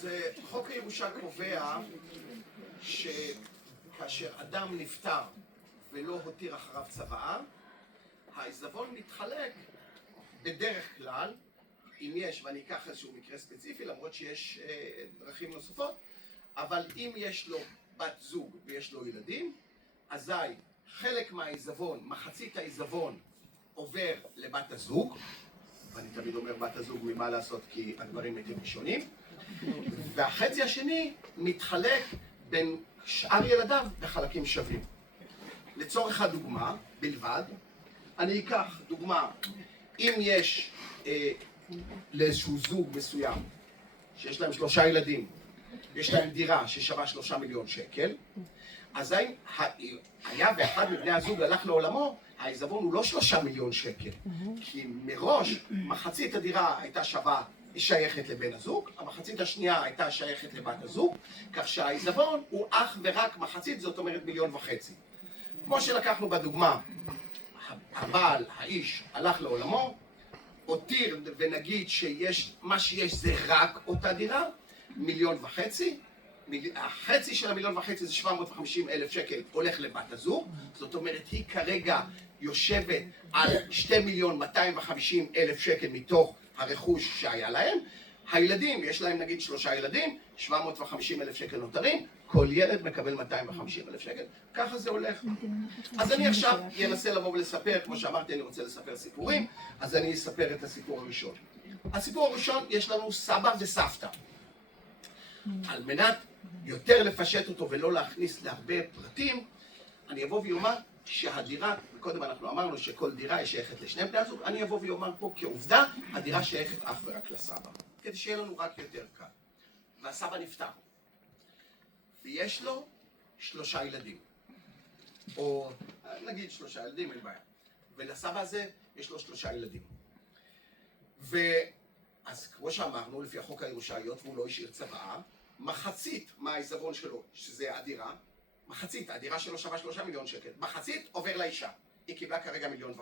אז חוק הירושה קובע שכאשר אדם נפטר ולא הותיר אחריו צוואה, העיזבון מתחלק בדרך כלל, אם יש, ואני אקח איזשהו מקרה ספציפי, למרות שיש דרכים נוספות, אבל אם יש לו בת זוג ויש לו ילדים, אזי חלק מהעיזבון, מחצית העיזבון עובר לבת הזוג, ואני תמיד אומר בת הזוג ממה לעשות כי הדברים מתים ראשונים, והחצי השני מתחלק בין שאר ילדיו בחלקים שווים. לצורך הדוגמה בלבד, אני אקח דוגמה, אם יש לאיזשהו זוג מסוים שיש להם 3 ילדים, יש להם דירה ששווה 3 מיליון שקל, אז היה ואחד מבני הזוג הלך לעולמו, העיזבון הוא לא 3 מיליון שקל, כי מראש מחצית הדירה הייתה שייכת לבן הזוג, המחצית השנייה הייתה שייכת לבת הזוג, כך שהעיזבון הוא אך ורק מחצית, זאת אומרת 1.5 מיליון. כמו שלקחנו בדוגמה, הבעל, האיש, הלך לעולמו, הותיר ונגיד מה שיש זה רק אותה דירה, 1.5 מיליון, החצי של 1.5 מיליון זה 750,000 שקל הולך לבת הזוג, זאת אומרת היא כרגע יושבת על 2,250,000 שקל מתוך הרכוש שהיה להם. הילדים, יש להם נגיד 3 ילדים, 750,000 שקל נותרים, כל ילד מקבל 250,000 שקל, ככה זה הולך. אז אני עכשיו אנסה לבוא ולספר, כמו שאמרתי אני רוצה לספר סיפורים, אז אני אספר את הסיפור הראשון. הסיפור הראשון, יש לנו סבא וסבתא. על מנת יותר לפשט אותו ולא להכניס להרבה פרטים, אני אבוא ויאמר שהדירה, קודם אנחנו אמרנו שכל דירה היא שייכת לשני בני הזוג, אני אבוא ויאמר פה כעובדה, הדירה שייכת אך ורק לסבא, כדי שיהיה לנו רק יותר קל. והסבא נפטר, ויש לו 3 ילדים, או נגיד 3 ילדים, אין בעיה, ולסבא הזה יש לו 3 ילדים. אז כמו שאמרנו, לפי החוק הירושה, היות והוא לא השאיר צוואה, מחצית מהעיזבון שלו, שזה הדירה, מחצית, הדירה שלו שווה 3 מיליון שקל, מחצית עובר לאישה, היא קיבלה כרגע 1.5 מיליון.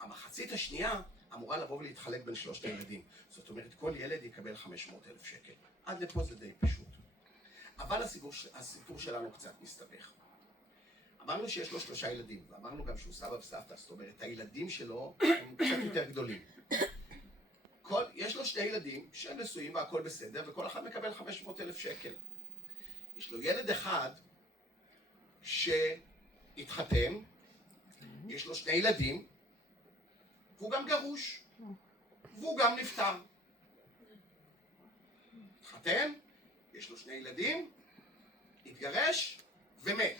המחצית השנייה אמורה לבוא ולהתחלק בין 3 הילדים, זאת אומרת כל ילד יקבל 500,000 שקל. עד לפה זה די פשוט. אבל הסיפור שלנו קצת מסתבך. אמרנו שיש לו 3 ילדים, ואמרנו גם שהוא סבא וסבתא, זאת אומרת הילדים שלו הם קצת יותר גדולים. יש לו 2 ילדים שהם נשואים והכל בסדר, וכל אחד מקבל 500,000 שקל. יש לו ילד אחד שהתחתן, יש לו 2 ילדים, והוא גם גרוש, והוא גם נפטר. התחתן, יש לו 2 ילדים, התגרש ומת.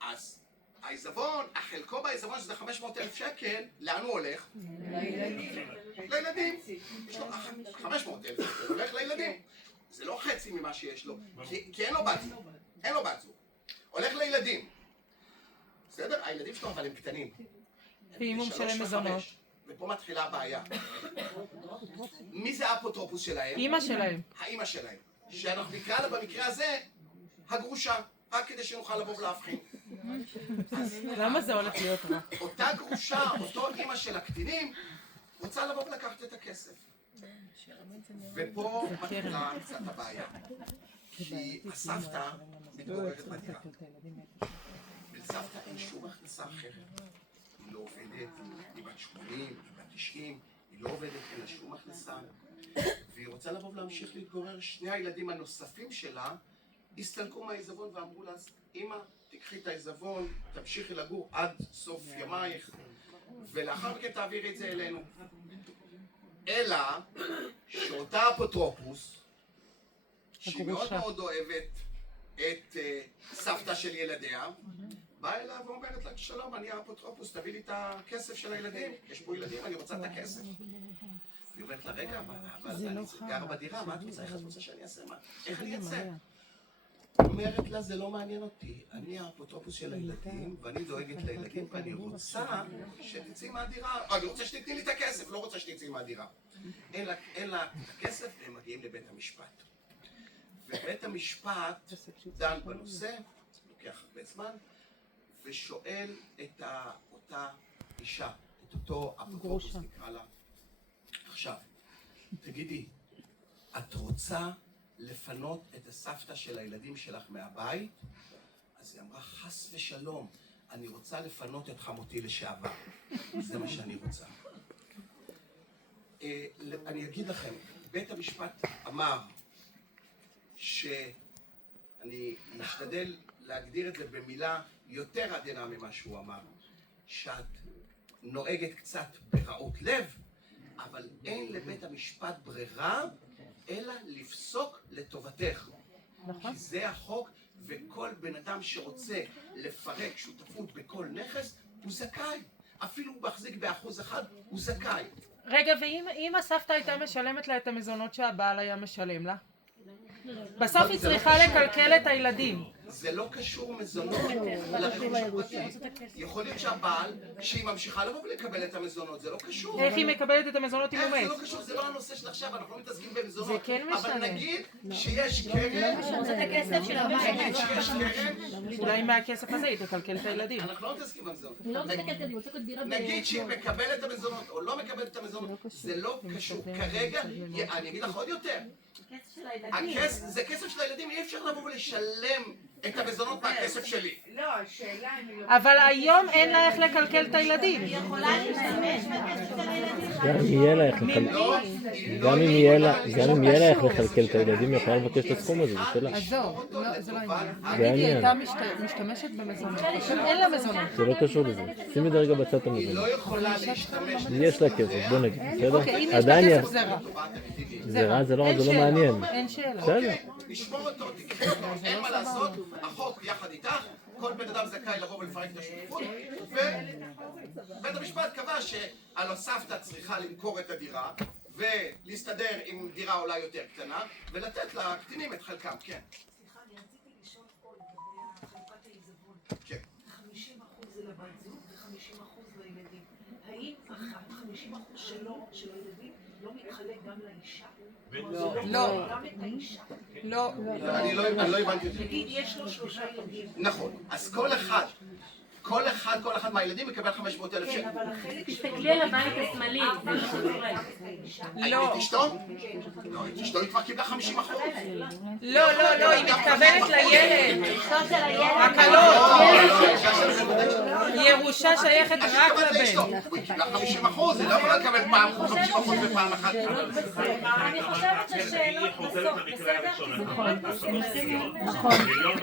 אז העיזבון, החלקו בעיזבון שזה 500,000 שקל, לאן הוא הולך? לילדים. יש לו 500,000 שקל, הולך לילדים. זה לא חצי ממה שיש לו, כי אין לו בת זוג. אין לו בת זוג. הולך לילדים. בסדר? הילדים שלו אבל הם קטנים. ואם הוא משלם מזונות? ופה מתחילה הבעיה. מי זה האפוטרופוס שלהם? אמא שלהם. האמא שלהם. שאנחנו נקרא לה במקרה הזה הגרושה, רק כדי שנוכל לבוא ולהבחין. למה זה הולך להיות רע? אותה גרושה, אותו אמא של הקטינים, רוצה לבוא ולקחת את הכסף. ופה מתחילה קצת הבעיה. כי הסבתא מתגוררת בדירה. ולסבתא אין שום הכנסה אחרת. היא לא עובדת, היא בת 80, היא בת 90, היא לא עובדת, אין לה שום הכנסה. והיא רוצה לבוא ולהמשיך להתגורר. 2 הילדים הנוספים שלה הסתלקו מהעיזבון ואמרו לה, אמא, תקחי את העיזבון, תמשיכי לגור עד סוף ימייך, ולאחר מכן תעבירי את זה אלינו. אלא שאותה אפוטרופוס, שהיא מאוד מאוד אוהבת את סבתא של ילדיה, באה אליה ואומרת לה, שלום, אני האפוטרופוס, תביא לי את הכסף של הילדים, יש פה ילדים, אני רוצה את הכסף. היא אומרת לה, רגע, אבל אני גר בדירה, מה את רוצה? איך את רוצה שאני אעשה? איך אני אצא? היא אומרת לה, זה לא מעניין אותי, אני האפוטרופוס של הילדים, ואני דואגת לילדים, ואני רוצה שתצאי מהדירה, אני רוצה שתתני לי את הכסף, לא רוצה שתצאי מהדירה. אין לה את הכסף, והם מגיעים לבית המשפט. ובית המשפט דן בנושא, לוקח הרבה זמן, ושואל את אותה אישה, את אותו אפוטרופוס נקרא לה. עכשיו, תגידי, את רוצה לפנות את הסבתא של הילדים שלך מהבית? אז היא אמרה, חס ושלום, אני רוצה לפנות את חמותי לשעבר. זה מה שאני רוצה. אני אגיד לכם, בית המשפט אמר שאני משתדל להגדיר את זה במילה יותר עדינה ממה שהוא אמר, שאת נוהגת קצת ברעות לב, אבל אין לבית המשפט ברירה אלא לפסוק לטובתך. נכון. כי זה החוק, וכל בן אדם שרוצה לפרק שותפות בכל נכס, הוא זכאי. אפילו הוא מחזיק ב1%, הוא זכאי. רגע, ואם הסבתא הייתה משלמת לה את המזונות שהבעל היה משלם לה? בסוף היא צריכה לקלקל את הילדים. זה לא קשור מזונות לרכוש הפרטי. יכול להיות שהבעל, שהיא ממשיכה לבוא ולקבל את המזונות, זה לא קשור. איך היא מקבלת את המזונות אם הוא זה מת? לא קשור, זה לא הנושא של עכשיו, אנחנו לא מתעסקים במזונות. זה כן משנה. אבל נגיד שיש קרן, זה את הכסף של הבית. נגיד שיש קרן, אולי מהכסף הזה היא תקלקל את הילדים. אנחנו לא מתעסקים במזונות. אני לא רוצה לקלקל, אני רוצה לקנות דירה. נגיד שהיא מקבלת את המזונות או לא מקבלת את המזונות, זה לא קשור. כרגע, אני אגיד לך עוד יותר. זה כסף של הילדים, אי אפשר לבוא ולשלם את המזונות מהכסף שלי. לא, השאלה אם היא לא... אבל היום אין לה איך לקלקל את הילדים. היא יכולה להשתמש בכסף של הילדים. גם אם יהיה לה איך לכלכל את הילדים, היא יכולה לבקש את הסכום הזה, זה שלה. עזוב, זה לא העניין. זה נגיד היא העניין. הייתה משתמשת במזונות, עכשיו אין לה מזונות. זה לא קשור לזה. שימי את הרגע בצד את היא המזונות. לא יכולה להשתמש. יש לה כסף, בוא נגיד, בסדר? אוקיי, אם יש עדיין לה היא... כסף זה רע. זה רע, זה לא אין שאלה. מעניין. אין שאלה. בסדר. לשמור אותו, תקחי אותו, אין מה לעשות, החוק יחד איתך, כל בן אדם זכאי לבוא ולפרק את השותפות, ובית המשפט קבע שעל הסבתא צריכה למכור את הדירה ולהסתדר עם דירה אולי יותר קטנה ולתת לקטינים את חלקם, כן. סליחה, אני רציתי לשאול עוד לגבי חלוקת העיזבון. כן. 50% זה לבת זוג ו50% לילדים. האם ה-50% שלו, של הילדים, לא מתחלק גם לאישה? לא. גם את האישה. לא. אני לא הבנתי את זה. נגיד, יש לו 3 ילדים. נכון, אז כל אחד מהילדים מקבל 500,000 שקל. אבל החלק שלו... תסתכלי על הבית השמאלי. לא. את אשתו? לא, את אשתו היא כבר קיבלה 50%. לא, היא מתכוונת לילד. אשתו של הילד. הקלות. האישה של הבן. ירושה שייכת רק לבן. הוא קיבלה 50%, היא לא יכולה לקבל פעם 50% בפעם אחת. אני חושבת ששאלות בסוף, בסדר? נכון. 1.5 מיליון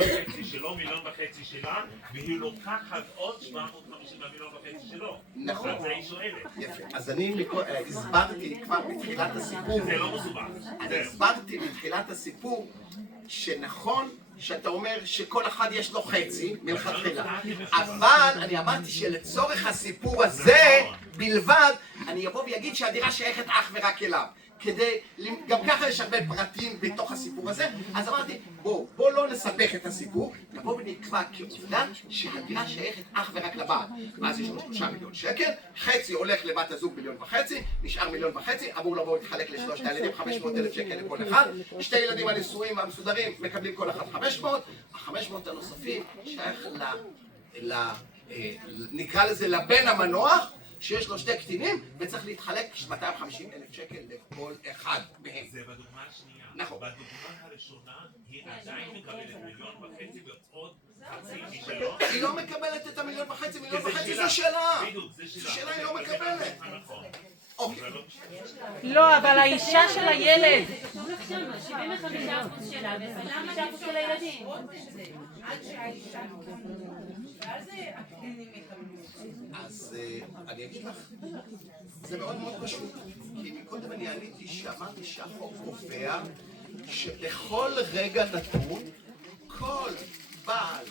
שלו, 1.5 מיליון שלה, והיא לוקחת עוד 750 מהמיליון וחצי שלו. נכון. אז זה היא שואלת. יפה. אז אני הסברתי כבר בתחילת הסיפור. זה לא מסובך. אני הסברתי בתחילת הסיפור שנכון שאתה אומר שכל אחד יש לו חצי מלכתחילה, אבל אני אמרתי שלצורך הסיפור הזה בלבד אני אבוא ויגיד שהדירה שייכת אך ורק אליו, כדי, גם ככה יש הרבה פרטים בתוך הסיפור הזה, אז אמרתי בוא לא נסבך את הסיפור, נבוא ונקבע כעובדה שהדירה שייכת אך ורק לבעל, אז יש לו 3 מיליון שקל, חצי הולך לבת הזוג 1.5 מיליון, נשאר 1.5 מיליון, אמור לבוא להתחלק לשלושת הילדים 500,000 שקל לכל אחד, 2 ילדים הנשואים והמסודרים מקבלים כל אחד 500, ה-500 הנוספים שייך נקרא לזה לבן המנוח, שיש לו 2 קטינים, וצריך להתחלק 250,000 שקל לכל אחד מהם. זה בדוגמה השנייה. נכון. בדוגמה הראשונה, היא עדיין מקבלת 1.5 מיליון ועוד חצי משלו. היא לא מקבלת את 1.5 מיליון, 1.5 מיליון זה שלה. בדיוק, זה שלה. זה שלה, היא לא מקבלת. נכון. אוקיי. לא, אבל האישה של הילד. 75% שלה ו25% של הילדים. אז אני אגיד לך, זה מאוד מאוד פשוט, כי מקודם אני עליתי שאמרתי שהחוק קובע שבכל רגע נתון, כל בעל,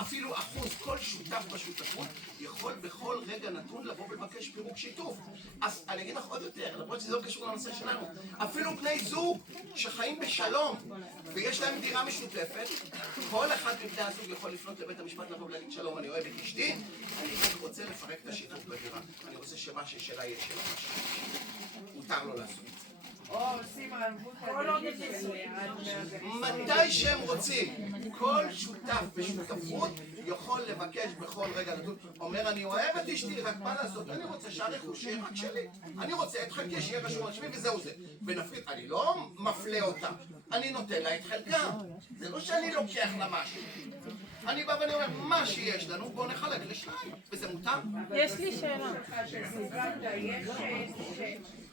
אפילו אחוז, כל שותף בשותפות, יכול בכל רגע נתון לבוא ולבקש פירוק שיתוף. אז אני אגיד לך עוד יותר, למרות שזה לא קשור לנושא שלנו, אפילו בני זוג שחיים בשלום ויש להם דירה משותפת, כל אחד מבני הזוג יכול לפנות לבית המשפט לבוא ולהגיד שלום, אני אוהב את אשתי, אני רוצה לפרק את השיתוף בדירה, אני רוצה שמה ששלה יהיה שלה. מותר לו לעשות את זה. מתי שהם רוצים. כל שותף ושותפות יכול לבקש בכל רגע נתון. אומר, אני אוהב את אשתי, רק מה לעשות? אני רוצה שהרכוש יהיה רק שלי. אני רוצה את חלקי שיהיה רשום על שמי וזהו זה. ונפריד, אני לא מפלה אותה. אני נותן לה את חלקה. זה לא שאני לוקח לה משהו. אני בא ואני אומר, מה שיש לנו, בואו נחלק לשניים. וזה מותר. יש לי שאלה.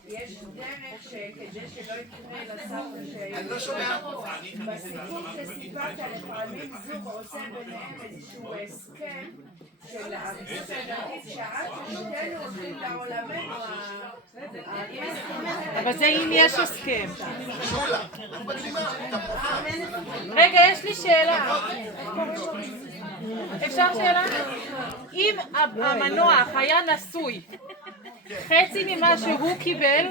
יש דרך שכדי שלא יקרה לסבתא אני לא שומע. בסיפור שסיפרת לפעמים זוג עושה ביניהם איזשהו הסכם של הערבות ההדדית שעד ששתינו הולכים לעולמנו אבל זה אם יש הסכם. שולה, אנחנו מקדימה, אתה מוכן. רגע, יש לי שאלה. אפשר שאלה? אם המנוח היה נשוי, חצי ממה שהוא קיבל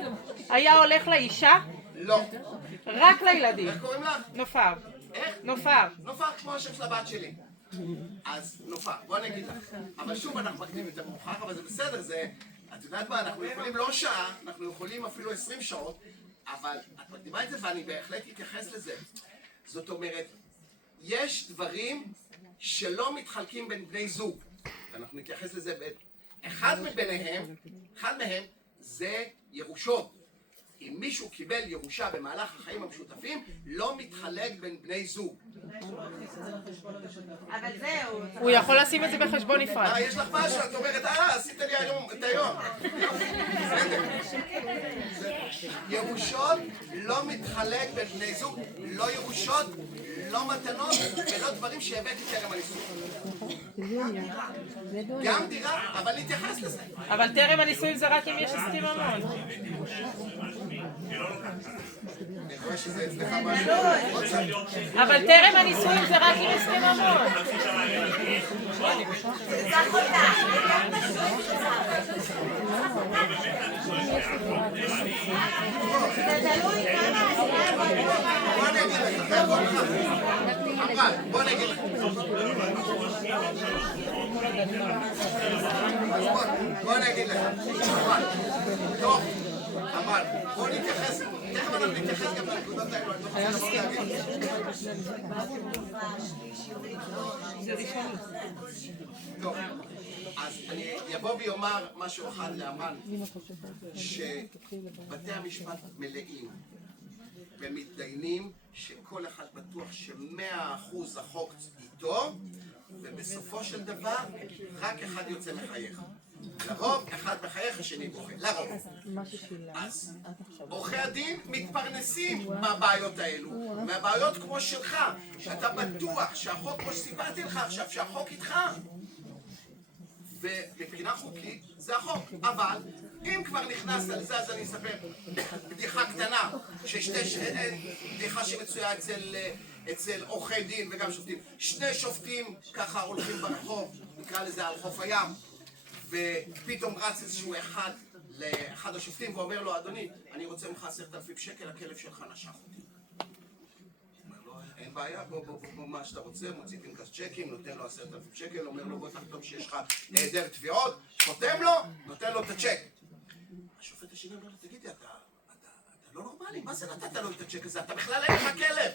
היה הולך לאישה? לא. רק לילדים. איך קוראים לך? נופר. איך? נופר. נופר כמו השם של הבת שלי. אז נופר, בוא אני אגיד לך. אבל שוב אנחנו מקדימים יותר מאוחר, אבל זה בסדר, זה... את יודעת מה, אנחנו יכולים לא שעה, אנחנו יכולים אפילו 20 שעות, אבל את מקדימה את זה ואני בהחלט אתייחס לזה. זאת אומרת, יש דברים שלא מתחלקים בין בני זוג. אנחנו נתייחס לזה אחד מהם זה ירושות. אם מישהו קיבל ירושה במהלך החיים המשותפים, לא מתחלק בין בני זוג. אבל זהו. הוא יכול לשים את זה בחשבון נפרד. יש לך משהו, את אומרת, עשית לי היום את היום. ירושות לא מתחלק בין בני זוג, לא ירושות, לא מתנות, ולא דברים שהבאתי טרם הנישואים. גם דירה, אבל נתייחס לזה. אבל טרם הנישואים זה רק אם יש הסכם ממון. אני רואה שזה אצלך משהו. אבל טרם הנישואים זה רק אם הסכם ממון. בוא אני אגיד לך, בוא אני אגיד לך. בוא אני אגיד לך. טוב, אבל בוא נתייחס, תכף אנחנו נתייחס גם לנקודות האלו, אני לא רוצה להגיד. טוב, אז אני אבוא ויאמר משהו אחד לאמן, שבתי המשפט מלאים ומתדיינים שכל אחד בטוח ש100% החוק איתו, ובסופו של דבר רק אחד יוצא מחייך. לרוב אחד מחייך, השני בוכה. לרוב. אז עורכי הדין מתפרנסים מהבעיות האלו, מהבעיות כמו שלך, שאתה בטוח שהחוק, כמו שסיפרתי לך עכשיו, שהחוק איתך. ומבחינה חוקית זה החוק, אבל אם כבר נכנסת לזה, אז אני אספר בדיחה קטנה, בדיחה שמצויה אצל עורכי דין וגם שופטים. שני שופטים ככה הולכים ברחוב, נקרא לזה על חוף הים, ופתאום רץ איזשהו אחד לאחד השופטים ואומר לו, אדוני, אני רוצה ממך 10,000 שקל, הכלב שלך נשך אותי. אין בעיה, בוא מה שאתה רוצה, מוציא פנקס צ'קים, נותן לו 10,000 שקל, אומר לו בוא תחתום שיש לך היעדר תביעות, חותם לו, נותן לו את הצ'ק. השופט השני אומר לו, תגידי, אתה לא נורמלי, מה זה נתת לו את הצ'ק הזה? אתה בכלל אין לך כלב.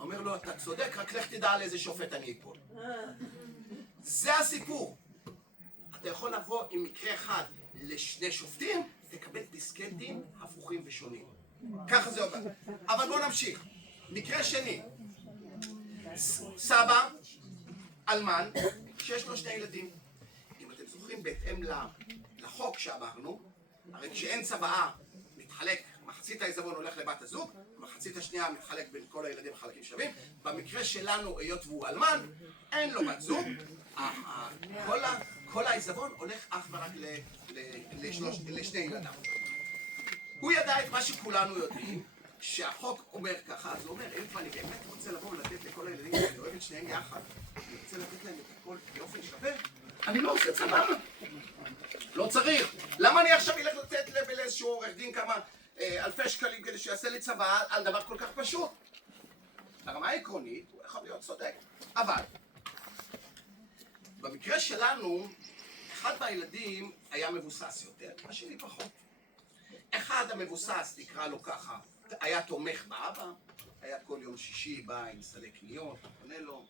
אומר לו, אתה צודק, רק לך תדע על איזה שופט אני אפול. זה הסיפור. אתה יכול לבוא עם מקרה אחד לשני שופטים, תקבל פסקי דין הפוכים ושונים. ככה זה עובד. אבל בואו נמשיך. מקרה שני, סבא, אלמן, שיש לו 2 ילדים. אם אתם זוכרים, בהתאם לחוק שאמרנו, הרי כשאין צוואה, מתחלק, מחצית העיזבון הולך לבת הזוג, מחצית השנייה מתחלק בין כל הילדים בחלקים שווים. במקרה שלנו, היות והוא אלמן, אין לו בת זוג, כל העיזבון הולך אך ורק לשני ילדיו. הוא ידע את מה שכולנו יודעים, שהחוק אומר ככה, אז הוא אומר, אני באמת רוצה לבוא ולתת לכל הילדים, אני אוהב את שניהם יחד, אני רוצה לתת להם את הכל באופן שווה, אני לא עושה צבא. לא צריך. למה אני עכשיו אלך לתת לאיזשהו עורך דין כמה אלפי שקלים כדי שיעשה לי צבא על דבר כל כך פשוט? ברמה העקרונית, הוא יכול להיות צודק. אבל, במקרה שלנו, אחד מהילדים היה מבוסס יותר, השני פחות. אחד המבוסס, נקרא לו ככה, היה תומך באבא, היה כל יום שישי בא עם סלי קניות, קונה לו.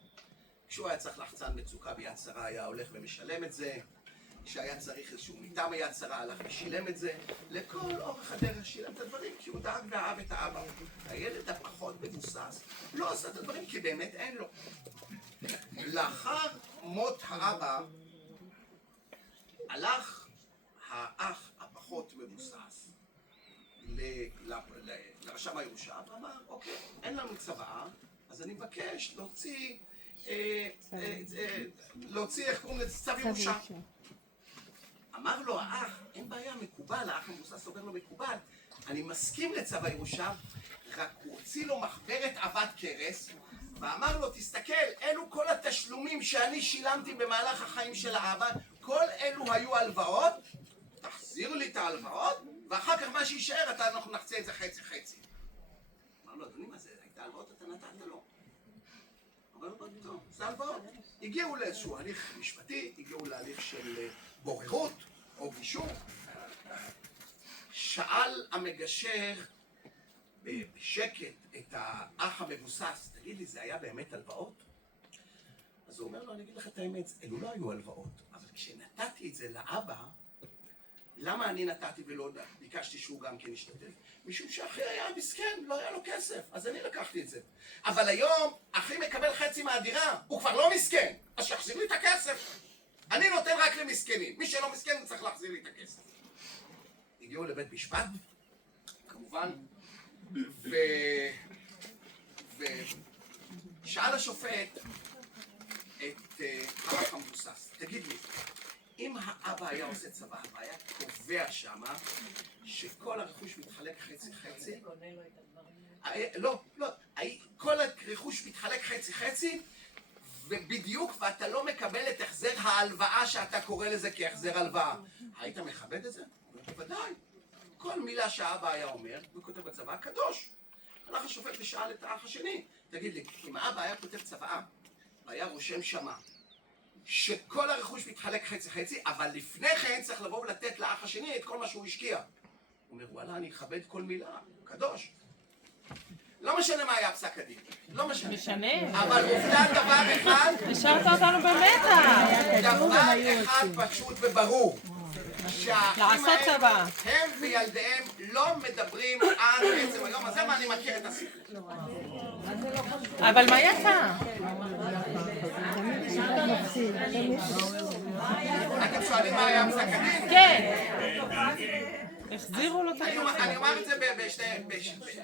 כשהוא היה צריך לחצן מצוקה ביד שרה, היה הולך ומשלם את זה. כשהיה צריך איזשהו מטעם היד שרה, הלך ושילם את זה. לכל אורך הדרך שילם את הדברים, כי הוא דאג ואהב את האבא. הילד הפחות מבוסס לא עושה את הדברים, כי באמת אין לו. לאחר מות האבא, הלך האח הפחות מבוסס לרשם הירושה, ואמר, אוקיי, אין לנו צוואה, אז אני מבקש להוציא איך קוראים לזה, צו ירושה. אמר לו האח, אין בעיה, מקובל, האח המבוסס אומר לו מקובל, אני מסכים לצו הירושה, רק הוא הוציא לו מחברת עבד כרס, ואמר לו, תסתכל, אלו כל התשלומים שאני שילמתי במהלך החיים של האבא, כל אלו היו הלוואות, תחזיר לי את ההלוואות, ואחר כך מה שישאר, אנחנו נחצה את זה חצי חצי. אמר לו, אדוני, מה זה? הייתה הלוואות, אתה נתת לו. אמר לו, טוב, זה הלוואות. הגיעו לאיזשהו הליך משפטי, הגיעו להליך של בוררות או גישור. שאל המגשר בשקט את האח המבוסס, תגיד לי, זה היה באמת הלוואות? אז הוא אומר לו, אני אגיד לך את האמת, אלו לא היו הלוואות, אבל כשנתתי את זה לאבא, למה אני נתתי ולא ביקשתי שהוא גם כן ישתתף? משום שאחי היה מסכן, לא היה לו כסף, אז אני לקחתי את זה. אבל היום, אחי מקבל חצי מהדירה, הוא כבר לא מסכן, אז שיחזיר לי את הכסף. אני נותן רק למסכנים, מי שלא מסכן צריך להחזיר לי את הכסף. הגיעו לבית משפט, כמובן, ושאל השופט את האח המבוסס, תגיד לי, אם האבא היה עושה צבא, והיה קובע שמה שכל הרכוש מתחלק חצי חצי, לא, כל הרכוש מתחלק חצי חצי, ובדיוק ואתה לא מקבל את החזר ההלוואה שאתה קורא לזה כהחזר הלוואה, היית מכבד את זה? בוודאי. כל מילה שהאבא היה אומר, הוא כותב בצבא, קדוש. הלך השופט ושאל את האח השני, תגיד לי, אם האבא היה כותב צבא, והיה רושם שמה, שכל הרכוש מתחלק חצי חצי, אבל לפני כן צריך לבוא ולתת לאח השני את כל מה שהוא השקיע. הוא אומר, וואלה, אני אכבד כל מילה, קדוש. לא משנה מה היה פסק הדין, לא משנה. משנה. אבל עובדה דבר אחד, השארת אותנו במתח. דבר אחד פשוט וברור. לעשות צבא. הם וילדיהם לא מדברים עד בעצם היום הזה, ואני מכיר את הסיפור. אבל מה יצא? אתם שואלים מה היה פסק הדין? כן. החזירו לו את אני אומר את זה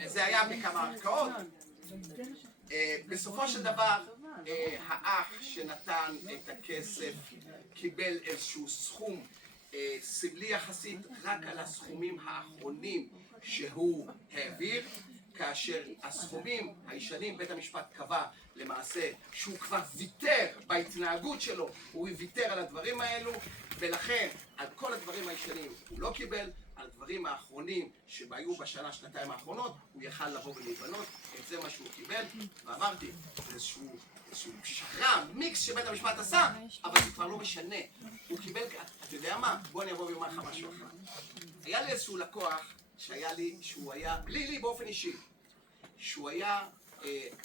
זה היה בכמה ערכאות. בסופו של דבר, האח שנתן את הכסף קיבל איזשהו סכום סמלי יחסית רק על הסכומים האחרונים שהוא העביר, כאשר הסכומים הישנים, בית המשפט קבע למעשה שהוא כבר ויתר בהתנהגות שלו, הוא ויתר על הדברים האלו, ולכן על כל הדברים הישנים הוא לא קיבל, על הדברים האחרונים שהיו בשנה, שנתיים האחרונות, הוא יכל לבוא ולהיבנות, את זה מה שהוא קיבל, ואמרתי, זה איזשהו פשרה, מיקס שבית המשפט עשה, אבל זה כבר לא משנה. הוא קיבל, אתה יודע מה? בוא אני אבוא ואומר לך משהו אחר. היה לי איזשהו לקוח שהיה לי, שהוא היה, לי באופן אישי, שהוא היה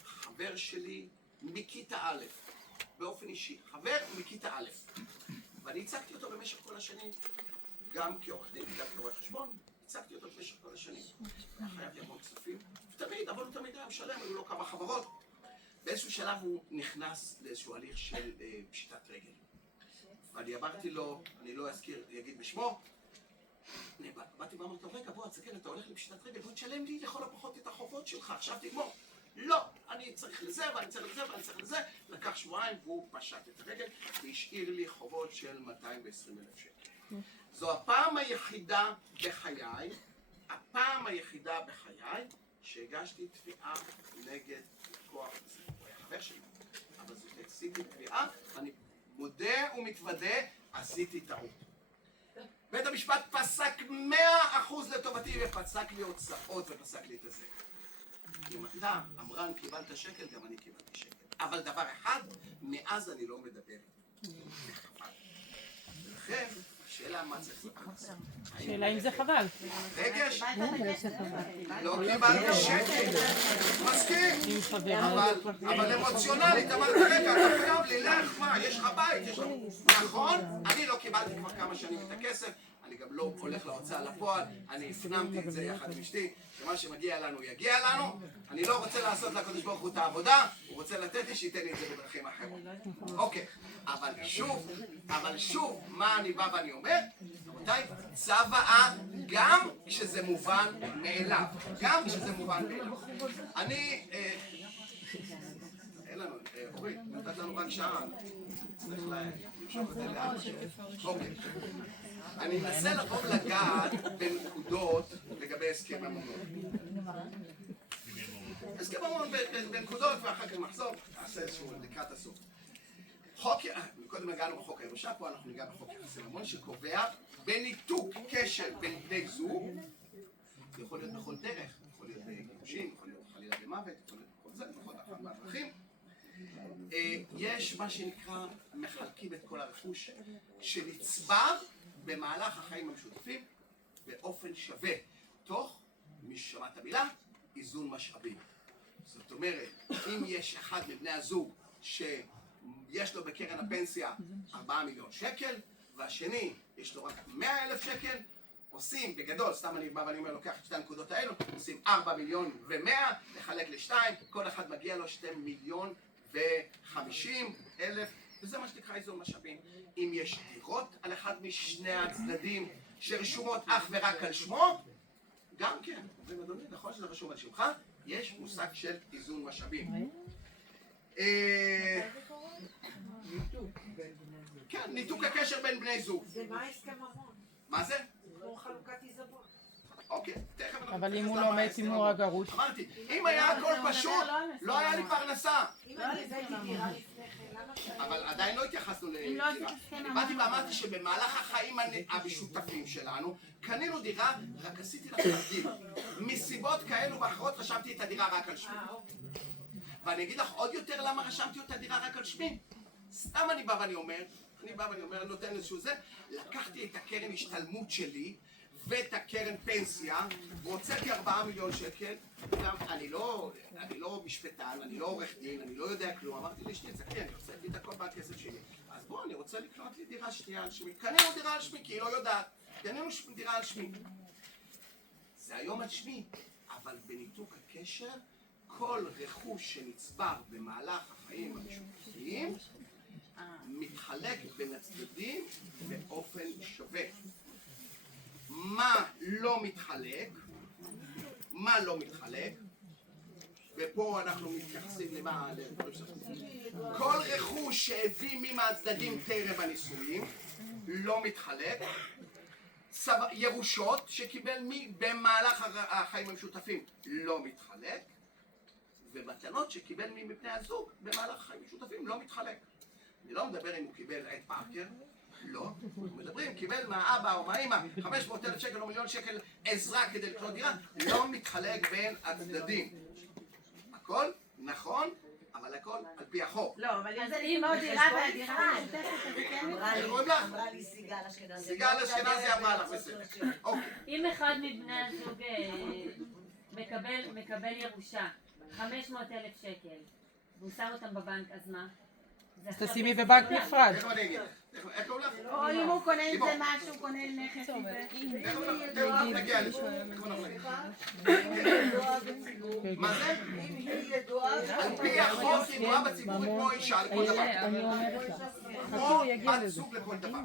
חבר שלי מכיתה א', באופן אישי, חבר מכיתה א', ואני הצגתי אותו במשך כל השנים, גם כעורך דין, גם כעורך חשבון, הצגתי אותו במשך כל השנים. היה חייב לי המון כספים, ותמיד, אבל הוא תמיד היה משלם, היו לו כמה חברות. באיזשהו שלב הוא נכנס לאיזשהו הליך של פשיטת רגל. ואני אמרתי לו, אני לא אגיד בשמו, באתי ואמרתי לו, רגע בוא, תסתכל, אתה הולך לפשיטת רגל, בוא תשלם לי לכל הפחות את החובות שלך, עכשיו תגמור. לא, אני צריך לזה, ואני צריך לזה, ואני צריך לזה. לקח שבועיים והוא פשט את הרגל, והשאיר לי חובות של 220,000 שקל. זו הפעם היחידה בחיי, שהגשתי תביעה נגד לקוח, הוא היה חבר שלי, אבל זאת עשיתי תביעה, אני מודה ומתוודה, עשיתי טעות. בית המשפט פסק 100% לטובתי, ופסק לי הוצאות ופסק לי את הזה. אם אתה, אמרן, קיבלת שקל, גם אני קיבלתי שקל. אבל דבר אחד, מאז אני לא מדבר. ולכן, השאלה מה צריך לעשות. שאלה אם זה חבל. רגש? לא קיבלתי שקל. מסכים. אבל אמוציונלית, אמרתי, רגע, אתה חייב לי, לך, מה, יש לך בית, יש לך... נכון, אני לא קיבלתי כבר כמה שנים את הכסף, אני גם לא הולך להוצאה לפועל, אני הפנמתי את זה יחד עם אשתי, שמה שמגיע לנו יגיע לנו, אני לא רוצה לעשות לקדוש ברוך הוא את העבודה, הוא רוצה לתת לי שייתן לי את זה בדרכים אחרות. אוקיי, אבל שוב, מה אני בא ואני אומר? רבותיי, צוואה גם כשזה מובן מאליו, גם כשזה מובן מאליו. אני, אין לנו, אורית, נתת לנו רק שעה, צריך למשוך את זה לאט. אוקיי. אני אנסה לבוא לגעת בנקודות לגבי הסכם ממון. הסכם ממון בנקודות ואחר כך נחזור, נעשה איזשהו לקראת הסוף. קודם הגענו בחוק הירושה, פה אנחנו ניגע בחוק יחסי ממון שקובע בניתוק קשר בין בני זוג, זה יכול להיות בכל דרך, יכול להיות בגירושים, יכול להיות חלילה במוות, יכול להיות בכל זה, בכל אחת מהדרכים. יש מה שנקרא מחלקים את כל הרכוש שנצבר במהלך החיים המשותפים באופן שווה, תוך, מי ששמע את המילה, איזון משאבים. זאת אומרת, אם יש אחד מבני הזוג שיש לו בקרן הפנסיה 4 מיליון שקל, והשני יש לו רק 100,000 שקל, עושים בגדול, סתם אני בא ואני אומר, לוקח את שתי הנקודות האלו, עושים 4 מיליון ו100, לחלק לשתיים, כל אחד מגיע לו 2,050,000, וזה מה שנקרא איזון משאבים. אם יש דירות על אחד משני הצדדים שרשומות אך ורק על שמו, גם כן, אומרים אדוני, נכון שזה רשום על שמך, יש מושג של איזון משאבים. כן, ניתוק הקשר בין בני זוג. זה מה הסכם ממון? מה זה? כמו חלוקת עיזבון. אוקיי, תכף אנחנו... אבל אם הוא לא מת, אם הוא רק גרוש. אמרתי, אם היה הכל פשוט, לא היה לי פרנסה. אם אני הבאתי דירה לפני כן, למה שאני... אבל עדיין לא התייחסנו לדירה. אני באתי ואמרתי שבמהלך החיים המשותפים שלנו, קנינו דירה, רק עשיתי לך תרגיל. מסיבות כאלו ואחרות רשמתי את הדירה רק על שמי. ואני אגיד לך עוד יותר למה רשמתי את הדירה רק על שמי. סתם אני בא ואני אומר, אני נותן איזשהו זה, לקחתי את הקרן השתלמות שלי, ואת הקרן פנסיה, והוצאתי 4 מיליון שקל, אני לא משפטן, אני לא עורך דין, אני לא יודע כלום, אמרתי לאשתי, כן, אני הוצאתי את הכל מהכסף שלי, אז בוא, אני רוצה לקנות לי דירה שנייה על שמי, קנינו דירה על שמי, כי היא לא יודעת, קנינו דירה על שמי. זה היום על שמי, אבל בניתוק הקשר, כל רכוש שנצבר במהלך החיים המשותפים, מתחלק בין הצדדים באופן שווה. מה לא מתחלק, ופה אנחנו מתייחסים למה, כל רכוש שהביא מי מהצדדים טרם הנישואים לא מתחלק, ירושות שקיבל מי במהלך החיים המשותפים לא מתחלק, ומתנות שקיבל מי מבני הזוג במהלך החיים המשותפים לא מתחלק. אני לא מדבר אם הוא קיבל את פארקר, לא, מדברים, קיבל מהאבא או מהאמא 500,000 שקל או מיליון שקל עזרה כדי לקנות דירה, לא מתחלק בין הצדדים. הכל נכון, אבל הכל על פי החוק. לא, אבל אם זה לקנות דירה והדירה אמרה לי סיגל אשכנזי. סיגל אשכנזי אמרה לך, בסדר. אם אחד מבני הזוג מקבל ירושה 500,000 שקל והוא שם אותם בבנק, אז מה? אז תשימי בבנק נפרד. איך אני אגיד? איך קוראים לך? או אם הוא קונה עם זה משהו, קונה נכס עם זה. נגיע לזה. מה זה? על פי החוק היא ידועה בציבורית כמו אישה לכל דבר. כמו בת זוג לכל דבר.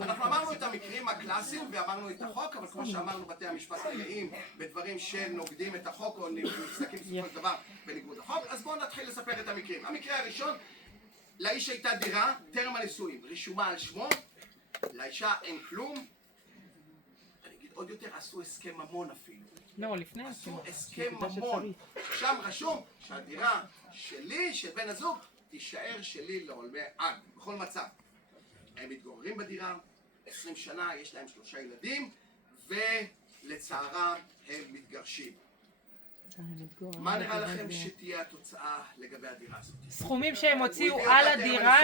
אנחנו אמרנו את המקרים הקלאסיים ואמרנו את החוק, אבל כמו שאמרנו בתי המשפט מלאים בדברים שנוגדים את החוק או נפסקים בסופו של דבר בניגוד לחוק, אז בואו נתחיל לספר את המקרים. המקרה הראשון, לאיש הייתה דירה טרם הנישואים, רשומה על שמו, לאישה אין כלום, אני אגיד עוד יותר, עשו הסכם ממון אפילו. לא, לפני עשו הסכם ממון, שם רשום שהדירה שלי, של בן הזוג, תישאר שלי לעולמי עד, בכל מצב. הם מתגוררים בדירה, 20 שנה, יש להם 3 ילדים, ולצערם הם מתגרשים. מה נראה לכם שתהיה התוצאה לגבי הדירה הזאת? סכומים שהם הוציאו על הדירה,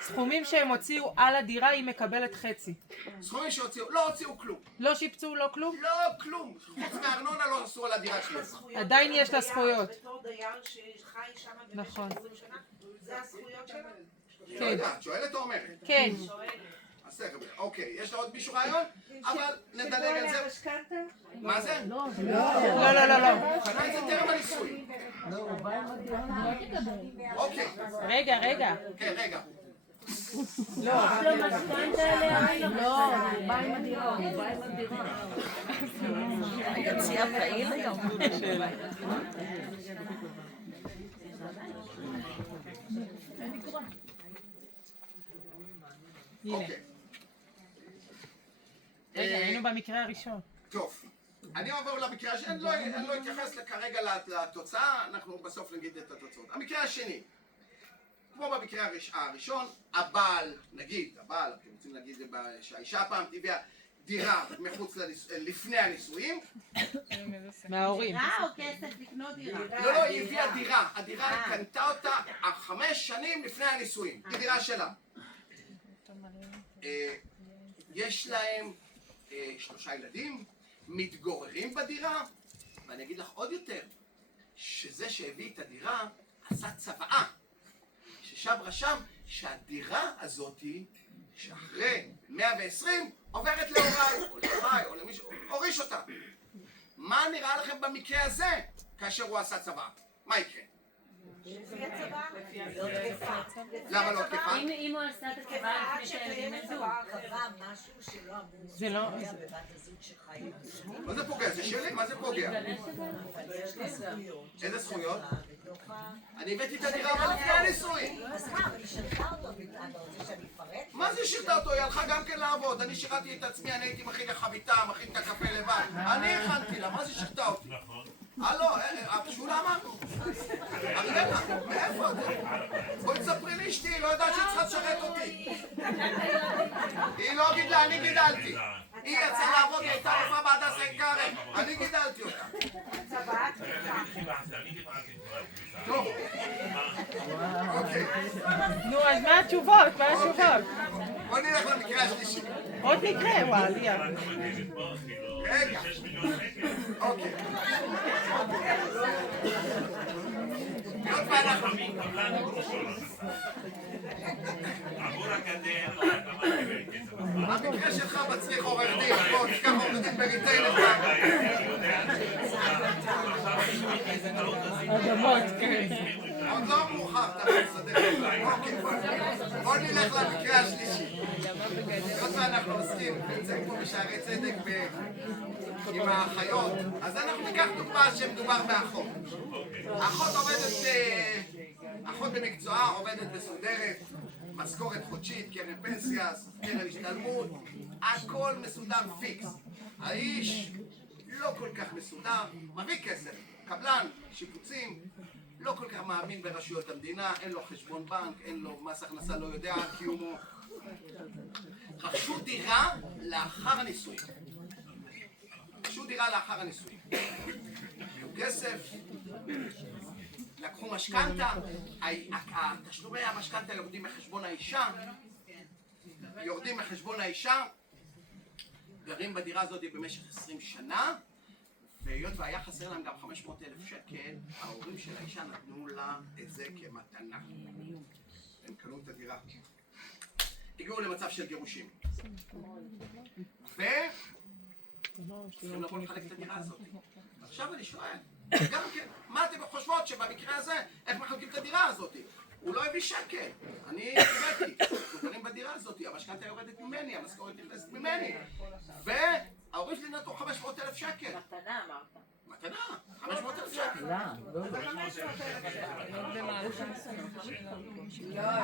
סכומים שהם הוציאו על הדירה היא מקבלת חצי. סכומים שהוציאו, לא הוציאו כלום. לא שיפצו, לא כלום? לא כלום. חוץ מהארנונה לא עשו על הדירה שלי. עדיין יש לה זכויות. בתור דייר שחי שם נכון. במשך 20 שנה, זה הזכויות שלו? לא יודעת, שואלת או אומרת? כן. אז תכף, אוקיי, יש לעוד מישהו רעיון? אבל נדלג על זה. מה זה? לא, לא, לא, לא. קנה את זה טרם הניסוי. אוקיי. רגע, רגע. כן, רגע. לא משכנתה עליה? לא, הוא בא עם הדירה, הוא בא עם הדירה. היציאה פעיל היום. אוקיי. רגע, היינו במקרה הראשון. טוב. אני עובר למקרה השני, אני לא אתייחס כרגע לתוצאה, אנחנו בסוף נגיד את התוצאות. המקרה השני, כמו במקרה הראשון, הבעל, נגיד, אתם רוצים להגיד שהאישה פעם הביאה דירה מחוץ לפני הנישואים. מההורים. דירה או כסף לקנות דירה? לא, היא הביאה דירה. הדירה, היא קנתה אותה 5 שנים לפני הנישואים. היא דירה שלה. יש להם 3 ילדים, מתגוררים בדירה, ואני אגיד לך עוד יותר, שזה שהביא את הדירה עשה צוואה, ששם רשם שהדירה הזאתי, שאחרי 120, עוברת להוריי, או להוריי, או למישהו, הוריש אותה. מה נראה לכם במקרה הזה, כאשר הוא עשה צוואה? מה יקרה? לפי הצבא? למה לא תקפה? אם הוא עשה את הצבא לפני שהילדים נולדו. קבע משהו שלא אמור זה לא... לפגוע בבת הזוג שחיים. מה זה פוגע? זה שלי? מה זה פוגע? יש לה זכויות. איזה זכויות? בתוך ה... אני הבאתי את הדירה אבל לפני הנישואים. אז מה, אבל היא שלחה אותו, אתה רוצה שאני אפרט? מה זה שירתה אותו? היא הלכה גם כן לעבוד. אני שירתי את עצמי, אני הייתי מכין לחביתה, מכין את הקפה לבד. אני הכנתי לה, מה זה שירתה אותי? נכון. הלו, שולה אמרנו. אריאלה, מאיפה את? בואי תספרי לי אשתי, היא לא יודעת שהיא צריכה לשרת אותי. היא לא גידלה, אני גידלתי. היא יצאה לעבוד, היא הייתה רופאה בהדסה עין כרם. אני גידלתי אותה. טוב. אוקיי. נו, אז מה התשובות? מה התשובות? בוא נלך למקרה השלישי. עוד מקרה, וואליה. רגע. אוקיי. היות ואנחנו... המקרה שלך מצריך עורך דין, בוא תיקח עורך דין בריטיילר. אדמות, כן. עוד לא מאוחר, אתה מסדר. אוקיי, בוא נלך למקרה השלישי. היות ואנחנו עוסקים, נמצאים פה בשערי צדק עם האחיות, אז אנחנו ניקח דוגמה שמדובר באחות. האחות עובדת, אחות במקצועה עובדת מסודרת, משכורת חודשית, קרן פנסיה, קרן השתלמות, הכל מסודר פיקס. האיש לא כל כך מסודר, מביא כסף, קבלן, שיפוצים, לא כל כך מאמין ברשויות המדינה, אין לו חשבון בנק, אין לו מס הכנסה, לא יודע על קיומו. רכשו דירה לאחר הנישואים. רכשו דירה לאחר הנישואים. הביאו כסף, לקחו משכנתה, תשלומי המשכנתה יורדים מחשבון האישה, גרים בדירה הזאת במשך 20 שנה, והיות והיה חסר להם גם 500,000 שקל, ההורים של האישה נתנו לה את זה כמתנה. הם קנו את הדירה. הגיעו למצב של גירושים. צריכים לבוא לחלק את הדירה הזאת. עכשיו אני שואל, גם כן, מה אתם חושבות שבמקרה הזה, איך מחלקים את הדירה הזאת? הוא לא הביא שקל, אני הבאתי, אנחנו גרים בדירה הזאת, המשכנתה יורדת ממני, המשכורת נכנסת ממני, וההורים שלי נתנו 500,000 שקל. מתנה אמרת. מתנה, 500,000 שקל.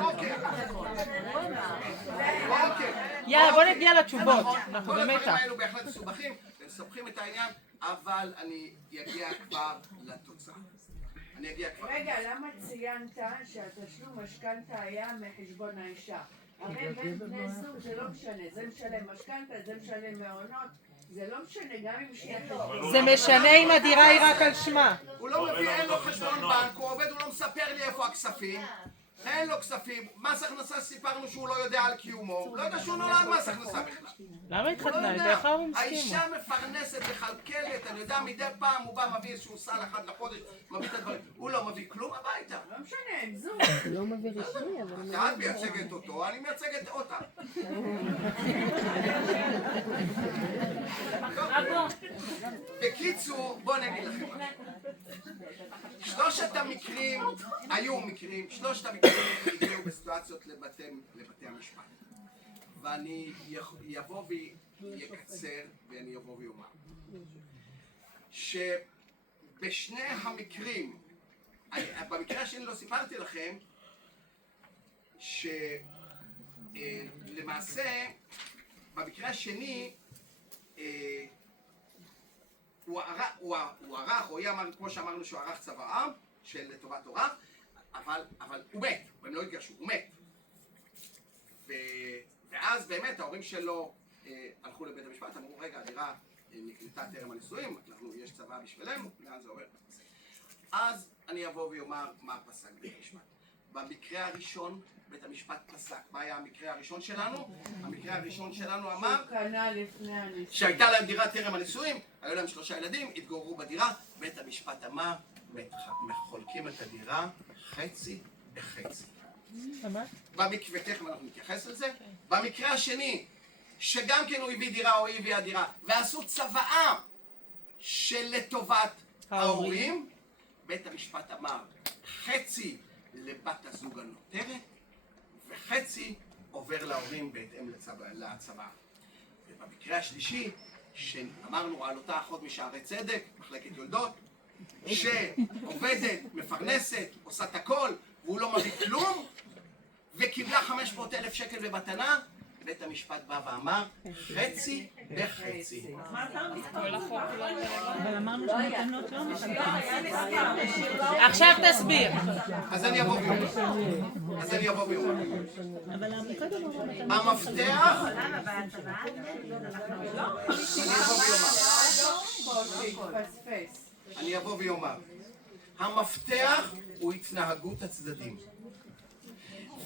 אוקיי. יאללה, בוא נגיע לתשובות, נכון, אנחנו כל הדברים במתח. האלו בהחלט מסובכים, מסבכים את העניין, אבל אני אגיע כבר לתוצאה. רגע, למה ציינת שהתשלום משכנתה היה מחשבון האישה? הרי בין בני זוג זה לא משנה, זה משלם משכנתה, זה משלם מעונות, זה לא משנה, גם אם שיהיה לו. זה משנה אם הדירה היא רק על שמה. הוא לא מביא, אין לו חשבון בנק, הוא עובד, הוא לא מספר לי איפה הכספים. אין לו כספים, מס הכנסה סיפרנו שהוא לא יודע על קיומו, הוא לא יודע שהוא נולד מס הכנסה בכלל. למה הוא לא התחתנה? יודע. דרך אגב הם הסכימו. האישה מפרנסת וחלקלת, אני יודע, מדי פעם הוא בא מביא איזשהו סל אחד לחודש, מביא את הדברים, הוא לא מביא כלום הביתה. לא משנה, הם זוג. לא מביא רשמי, אבל... את מייצגת אותו, אני מייצגת אותה. בקיצור, בוא נגיד לכם משהו. שלושת המקרים הגיעו בסיטואציות לבתי המשפט. ואני יבוא ויקצר ואני יבוא ויאמר שבשני המקרים, במקרה השני לא סיפרתי לכם שלמעשה במקרה השני הוא ערך, או היא אמר, כמו שאמרנו שהוא ערך צווארם של לטובת הוריו, אבל הוא מת, הם לא התגרשו, הוא מת. ואז באמת ההורים שלו הלכו לבית המשפט, אמרו רגע, הדירה נקלטה טרם הנישואים, יש צוואה בשבילנו, לאן זה עובר? אז אני אבוא ויאמר מה פסק בית המשפט. במקרה הראשון בית המשפט פסק. מה היה המקרה הראשון שלנו? המקרה הראשון שלנו אמר שהייתה להם דירה טרם הנישואים, היו להם 3 ילדים, התגוררו בדירה, בית המשפט אמר מחולקים את הדירה חצי בחצי. ותכף אנחנו נתייחס לזה. במקרה השני, שגם כן הוא הביא דירה או היא הביאה דירה, ועשו צוואה שלטובת ההורים, בית המשפט אמר חצי לבת הזוג הנותרת וחצי עובר להורים בהתאם לצוואה. ובמקרה השלישי, שאמרנו על אותה אחות משערי צדק, מחלקת יולדות, שעובדת, מפרנסת, עושה את הכל, והוא לא מביא כלום, וקיבלה 500,000 שקל במתנה, בית המשפט בא ואמר חצי בחצי. אבל אמרנו שמתנות לא משנה. עכשיו תסביר. אז אני אבוא ויאמר. המפתח, אני אבוא ויאמר. המפתח הוא התנהגות הצדדים.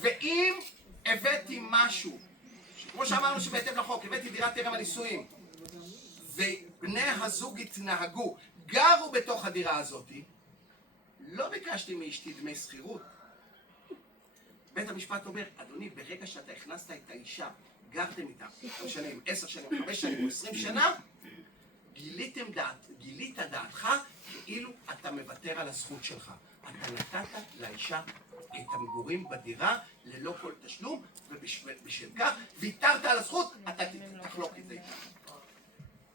ואם הבאתי משהו, כמו שאמרנו שבהתאם לחוק, הבאתי דירת טרם הנישואים, ובני הזוג התנהגו, גרו בתוך הדירה הזאת, לא ביקשתי מאשתי דמי שכירות. בית המשפט אומר, אדוני, ברגע שאתה הכנסת את האישה, גרתם איתה, לא משנה אם 10 שנים, 5 שנים או 20 שנה, גילית דעתך כאילו אתה מוותר על הזכות שלך. אתה נתת לאישה את המגורים בדירה ללא כל תשלום, ובשביל כך ויתרת על הזכות, אתה תחלוק את זה איתה.